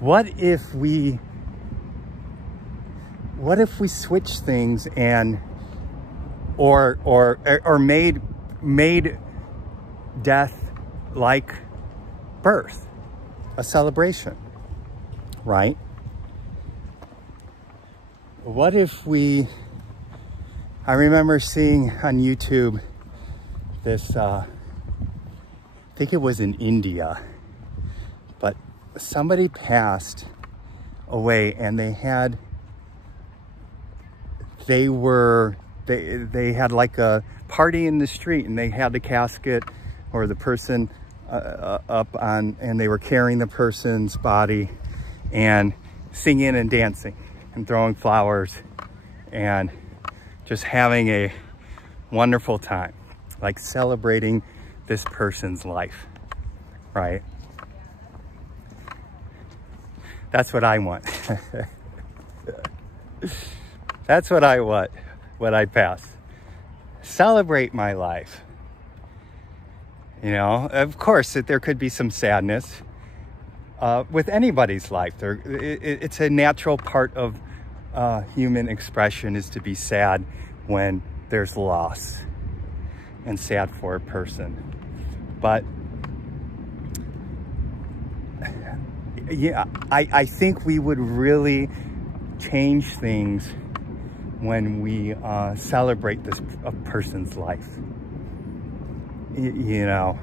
what if we switch things and or made death like birth, a celebration, right? What if I remember seeing on YouTube this, I think it was in India, but somebody passed away and they had they had like a party in the street, and they had the casket or the person up on, and they were carrying the person's body and singing and dancing and throwing flowers and just having a wonderful time, like celebrating this person's life, right? That's what I want. That's what I want when I pass. Celebrate my life. You know, of course, there could be some sadness with anybody's life. It's a natural part of human expression is to be sad when there's loss and sad for a person. But yeah, I think we would really change things when we celebrate this person's life. You know,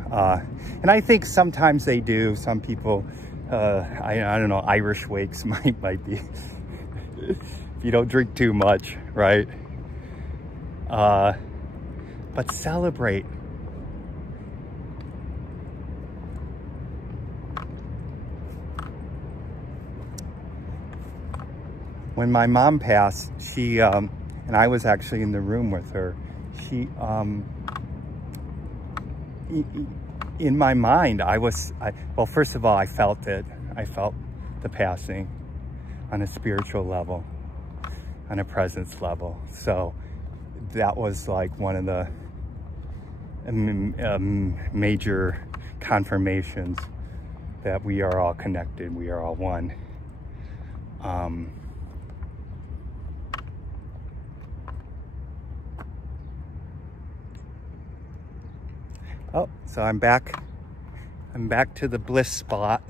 and I think sometimes they do. Some people, I don't know, Irish wakes might be, if you don't drink too much, right? But celebrate. When my mom passed, she, and I was actually in the room with her, she, in my mind, well, first of all, I felt it. I felt the passing on a spiritual level, on a presence level. So that was like one of the major confirmations that we are all connected. We are all one. Oh, so I'm back to the bliss spot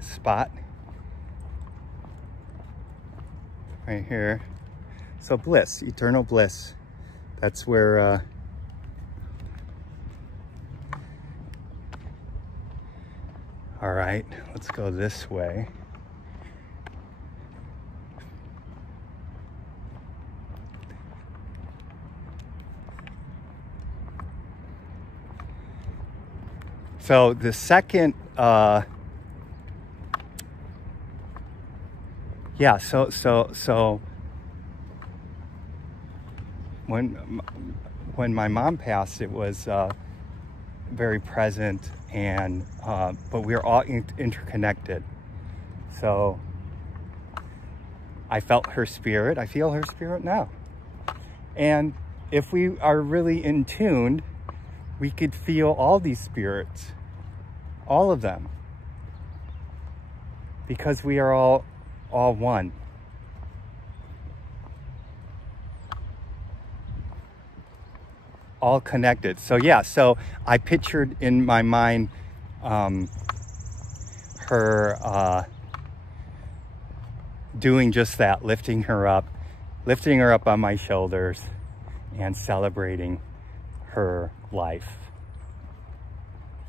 right here. So bliss, eternal bliss. That's where all right, let's go this way. So the second, yeah, so when my mom passed, it was very present, and but we were all interconnected. So I felt her spirit. I feel her spirit now. And if we are really in tune, we could feel all these spirits, all of them, because we are all one. All connected. So yeah, so I pictured in my mind her doing just that, lifting her up on my shoulders and celebrating her life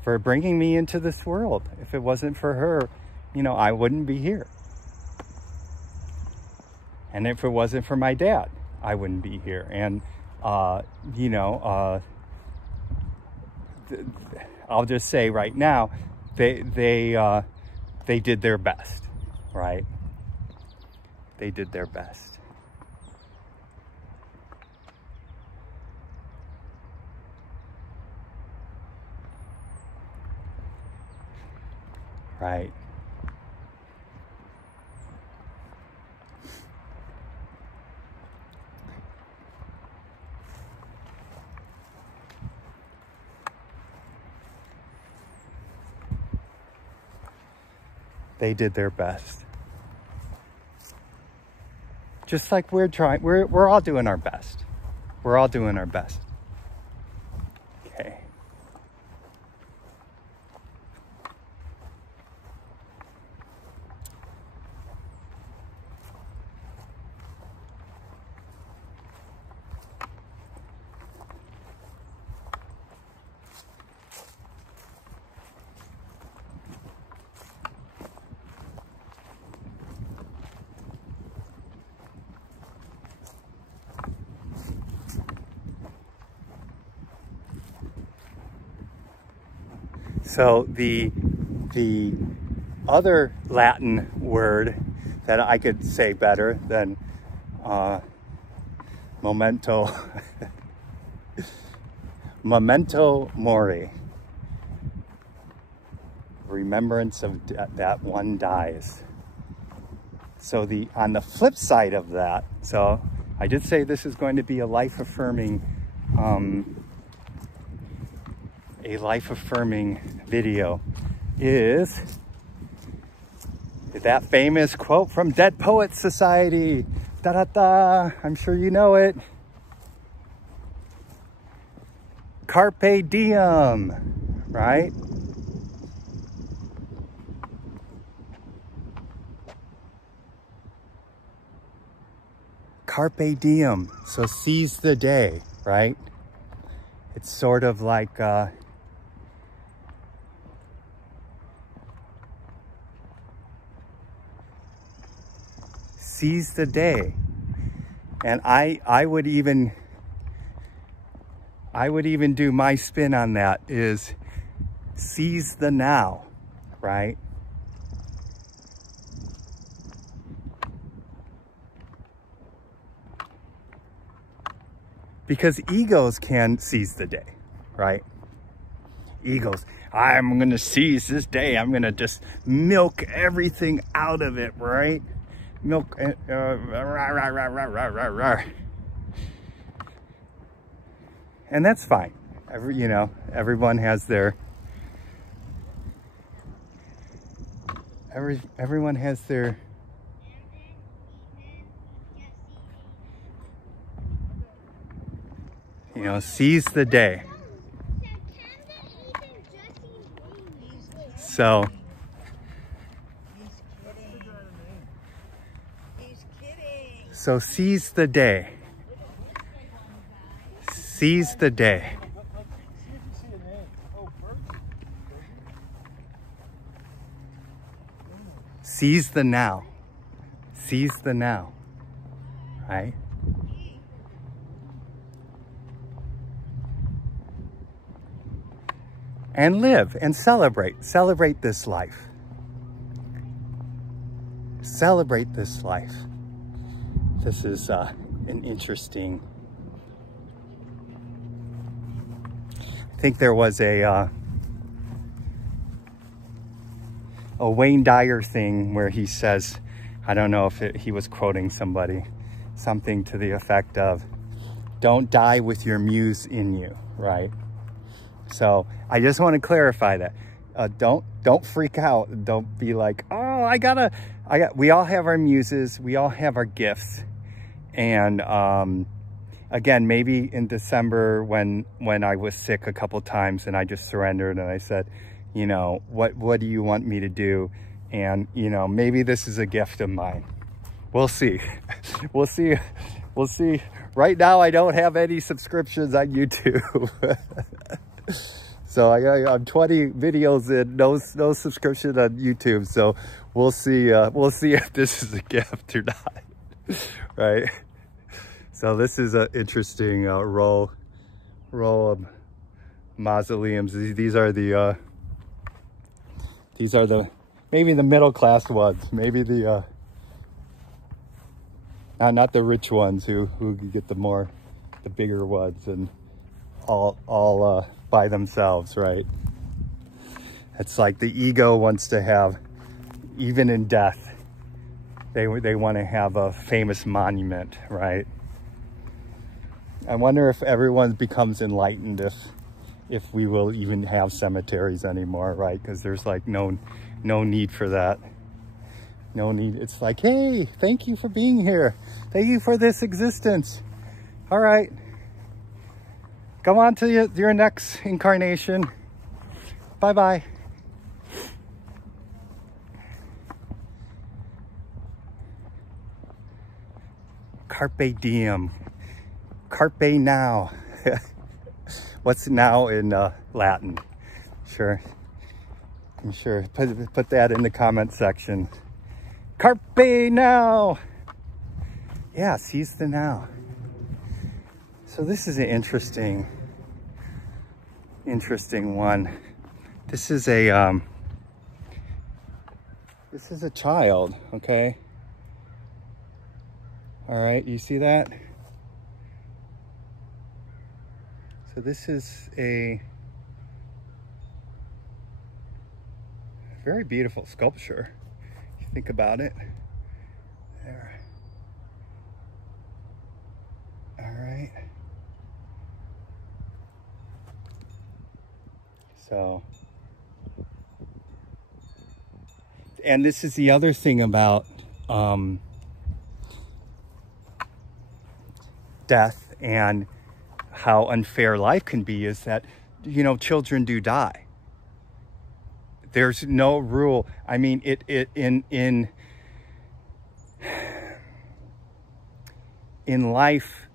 for bringing me into this world. If it wasn't for her, you know, I wouldn't be here. And if it wasn't for my dad, I wouldn't be here. And you know, I'll just say right now, they did their best, right? They did their best. Right. They did their best. Just like we're trying, we're all doing our best. We're all doing our best. Okay. So the other Latin word that I could say better than memento, memento mori, remembrance of that one dies. So on the flip side of that, so I did say this is going to be a life-affirming video, is that famous quote from Dead Poets Society. Da-da-da, I'm sure you know it. Carpe diem, right? Carpe diem, so seize the day, right? It's sort of like seize the day. And I would even do my spin on that, is seize the now, right? Because egos can seize the day, right? Egos, I'm gonna seize this day. I'm gonna just milk everything out of it, right? Milk, and that's fine. Everyone has their, everyone has their, seize the day. So seize the day. Seize the day. Seize the now. Seize the now. Right? And live and celebrate. Celebrate this life. Celebrate this life. This is an interesting... I think there was a Wayne Dyer thing where he says, I don't know if he was quoting somebody, something to the effect of, don't die with your muse in you, right? So I just want to clarify that. Don't freak out. Don't be like, oh, we all have our muses. We all have our gifts. And again, maybe in December when I was sick a couple times and I just surrendered and I said, what do you want me to do? And, maybe this is a gift of mine. We'll see. We'll see. We'll see. Right now, I don't have any subscriptions on YouTube. So I'm 20 videos in, no subscription on YouTube. So we'll see if this is a gift or not, right? So this is an interesting row of mausoleums. These are the maybe the middle class ones, maybe the not the rich ones who get the bigger ones and all by themselves, right? It's like the ego wants to have, even in death, they want to have a famous monument, right? I wonder if everyone becomes enlightened if we will even have cemeteries anymore, right? Because there's like no need for that. No need. It's like, hey, thank you for being here. Thank you for this existence. All right. Go on to your next incarnation. Bye-bye. Carpe diem. Carpe now. What's now in Latin? Sure. I'm sure. Put that in the comment section. Carpe now. Yeah, seize the now. So this is an interesting one This is a child, okay? All right, you see that? So this is a very beautiful sculpture, if you think about it. There. All right. So, and this is the other thing about death and how unfair life can be, is that, you know, children do die. There's no rule. I mean, in life,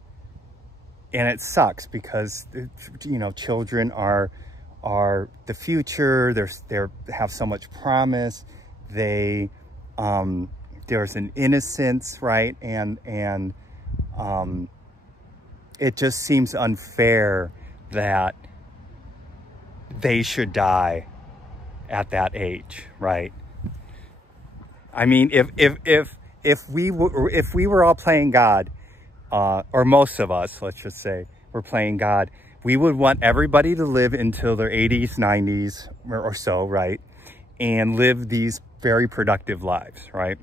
and it sucks because, you know, children are the future. They have so much promise. There's an innocence, right? And it just seems unfair that they should die at that age, right? I mean, if we were all playing God, or most of us, let's just say, were playing God, we would want everybody to live until their 80s, 90s or so, right? And live these very productive lives, right?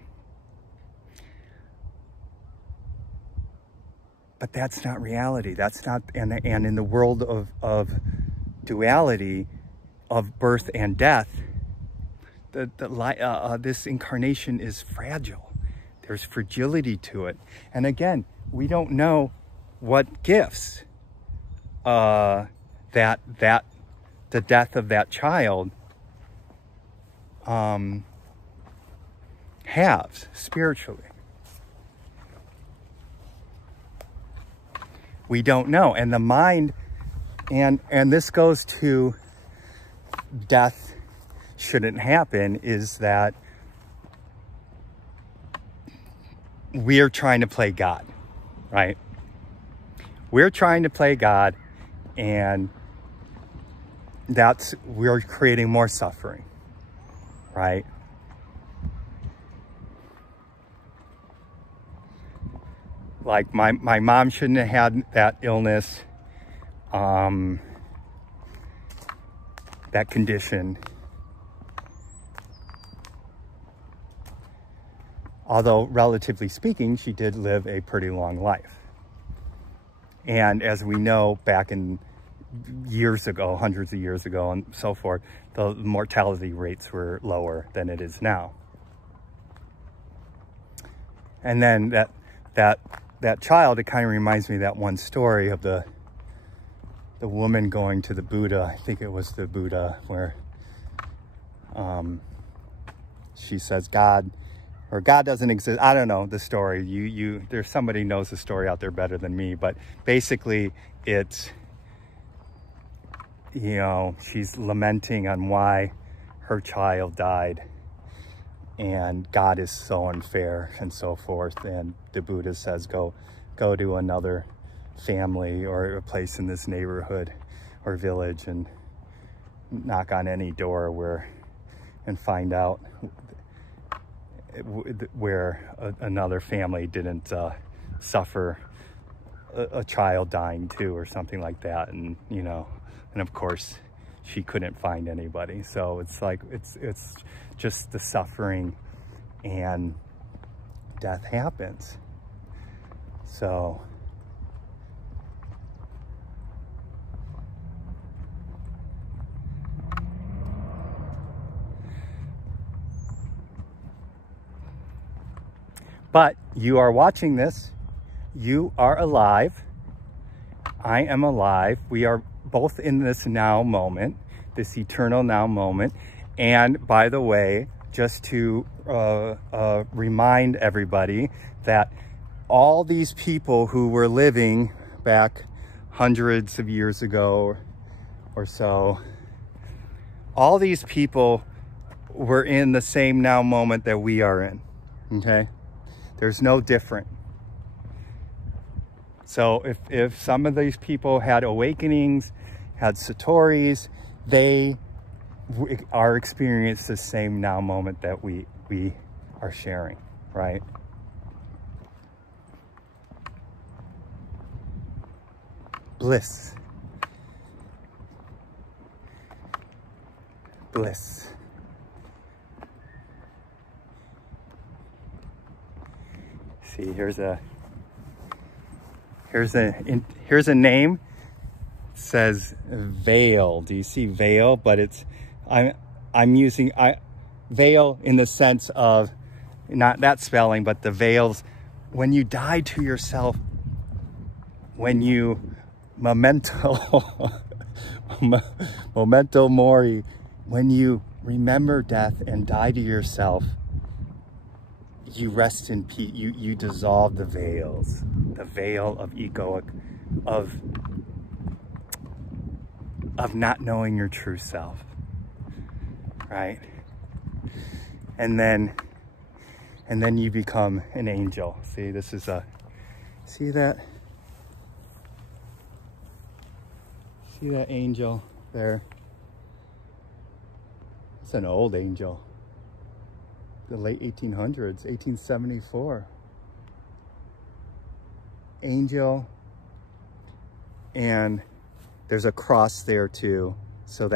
But that's not reality. That's not, and in the world of duality, of birth and death, this incarnation is fragile. There's fragility to it. And again, we don't know what gifts the death of that child has spiritually. We don't know. And the mind, and this goes to death shouldn't happen, is that we're trying to play God, right? We're trying to play God, and we're creating more suffering, right? Like my mom shouldn't have had that illness, that condition. Although, relatively speaking, she did live a pretty long life. And as we know, back in years ago, hundreds of years ago and so forth, the mortality rates were lower than it is now. And then that child, it kind of reminds me of that one story of the woman going to the Buddha. I think it was the Buddha, where she says God doesn't exist. I don't know the story. There's somebody who knows the story out there better than me, but basically it's, you know, she's lamenting on why her child died, and God is so unfair and so forth. And the Buddha says, go to another family or a place in this neighborhood or village and knock on any door and find out where another family didn't suffer a child dying too, or something like that. And, you know, and of course she couldn't find anybody. So it's like, it's just the suffering, and death happens. So but you are watching this. You are alive. I am alive. We are both in this now moment, this eternal now moment. And by the way, just to remind everybody that all these people who were living back hundreds of years ago or so, all these people were in the same now moment that we are in, okay? There's no different. So if some of these people had awakenings, had satoris, they our experience is the same now moment that we are sharing, right? Bliss. Bliss. See, here's a name. It says veil. Do you see veil? But it's I'm using veil in the sense of not that spelling, but the veils. When you die to yourself, when you memento memento mori, when you remember death and die to yourself, you rest in peace. You dissolve the veils, the veil of egoic, of not knowing your true self, right? And then you become an angel. See, this is see that angel there? It's an old angel. The late 1800s, 1874. Angel, and there's a cross there too. So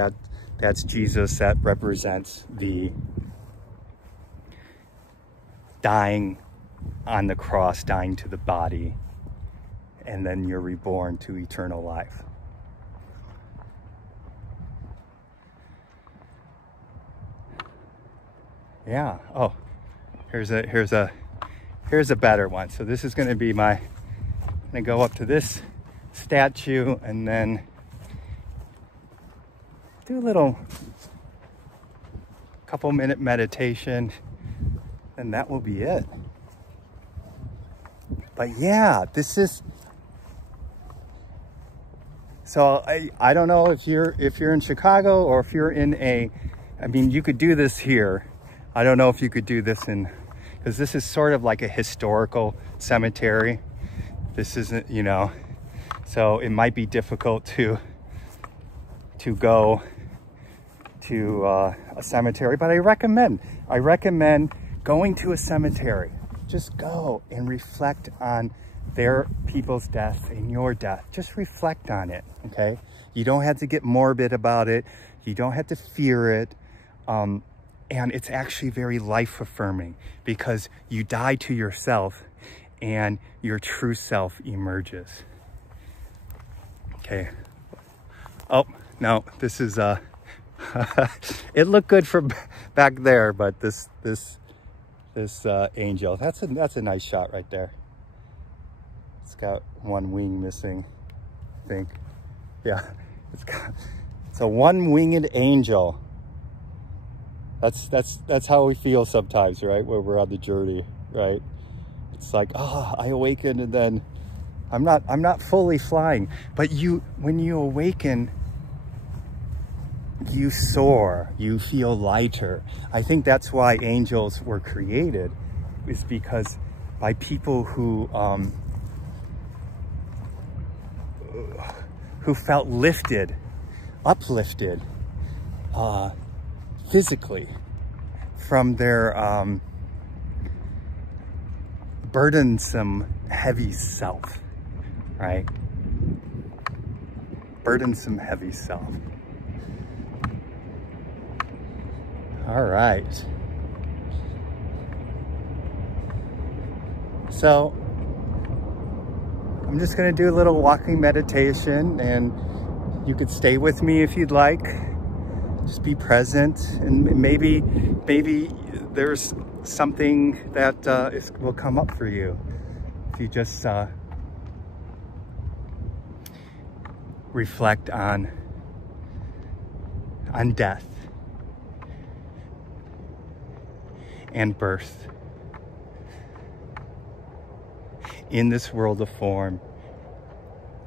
that's Jesus. That represents the dying on the cross, dying to the body, and then you're reborn to eternal life. Yeah. Oh, here's a better one. So this is going to be I'm going to go up to this statue and then do a little couple-minute meditation, and that will be it. But yeah, this is. So I don't know if you're in Chicago or if you're in I mean, you could do this here. I don't know if you could do this because this is sort of like a historical cemetery. This isn't, so it might be difficult to go to a cemetery, but I recommend going to a cemetery. Just go and reflect on their people's death and your death. Just reflect on it, okay? You don't have to get morbid about it. You don't have to fear it. And it's actually very life-affirming because you die to yourself and your true self emerges. Okay. Oh, no, this is, it looked good from back there, but this angel, that's a nice shot right there. It's got one wing missing, I think. Yeah, it's a one-winged angel. That's how we feel sometimes, right? When we're on the journey, right? It's like, I awakened and then I'm not fully flying. But when you awaken, you soar, you feel lighter. I think that's why angels were created, is because by people who felt lifted, uplifted, physically from their burdensome, heavy self, right? Burdensome, heavy self. All right. So I'm just going to do a little walking meditation, and you could stay with me if you'd like. Just be present, and maybe there's something that will come up for you if you just reflect on death and birth in this world of form,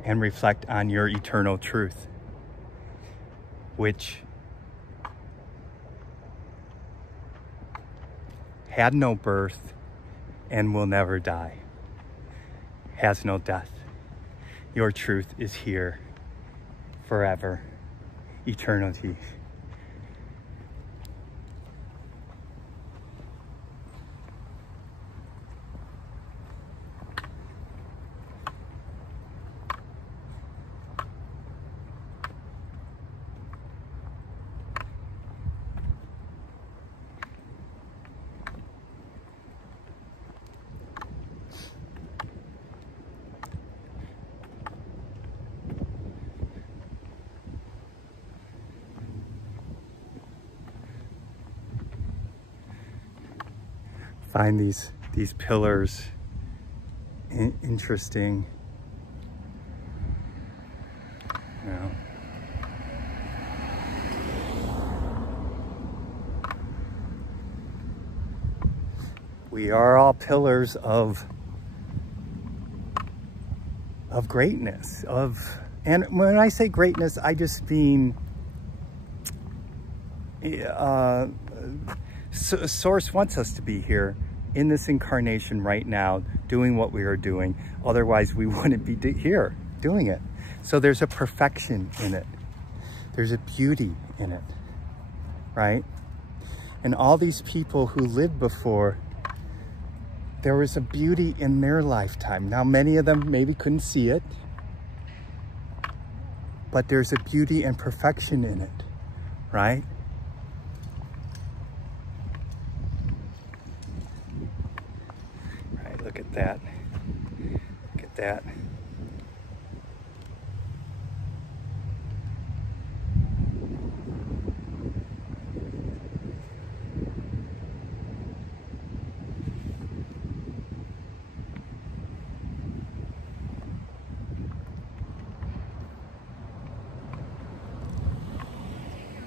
and reflect on your eternal truth, which had no birth and will never die, has no death. Your truth is here forever, eternity. find these pillars interesting. You know. We are all pillars of greatness, and when I say greatness, I just mean Source wants us to be here in this incarnation right now, doing what we are doing. Otherwise, we wouldn't be here doing it. So there's a perfection in it. There's a beauty in it, right? And all these people who lived before, there was a beauty in their lifetime. Now, many of them maybe couldn't see it, but there's a beauty and perfection in it, right? Right, look at that. Look at that.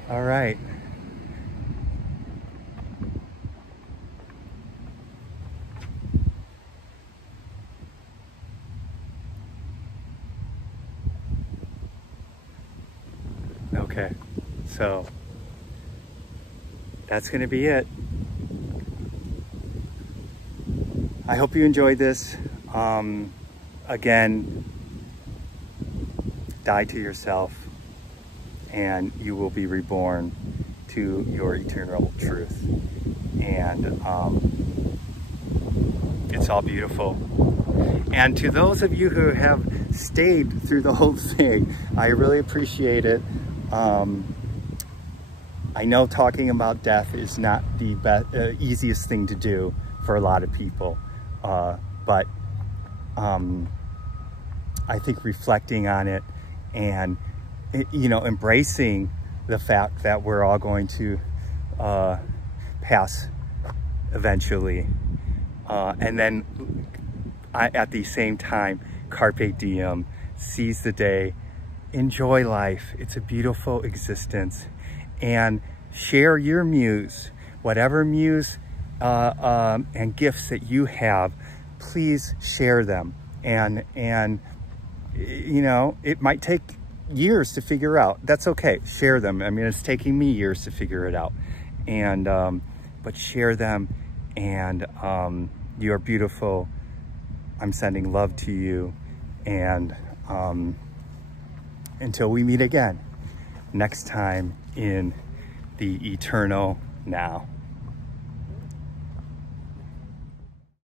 All right. Okay, so that's going to be it. I hope you enjoyed this. Again, die to yourself, and you will be reborn to your eternal truth. And it's all beautiful. And to those of you who have stayed through the whole thing, I really appreciate it. I know talking about death is not the easiest thing to do for a lot of people, but I think reflecting on it and embracing the fact that we're all going to pass eventually, and then at the same time, carpe diem, seize the day, enjoy life. It's a beautiful existence, and share your muse, whatever muse and gifts that you have. Please share them, and it might take years to figure out. That's okay. Share them. I mean, it's taking me years to figure it out, and but share them. And you are beautiful. I'm sending love to you, and until we meet again next time in the eternal now.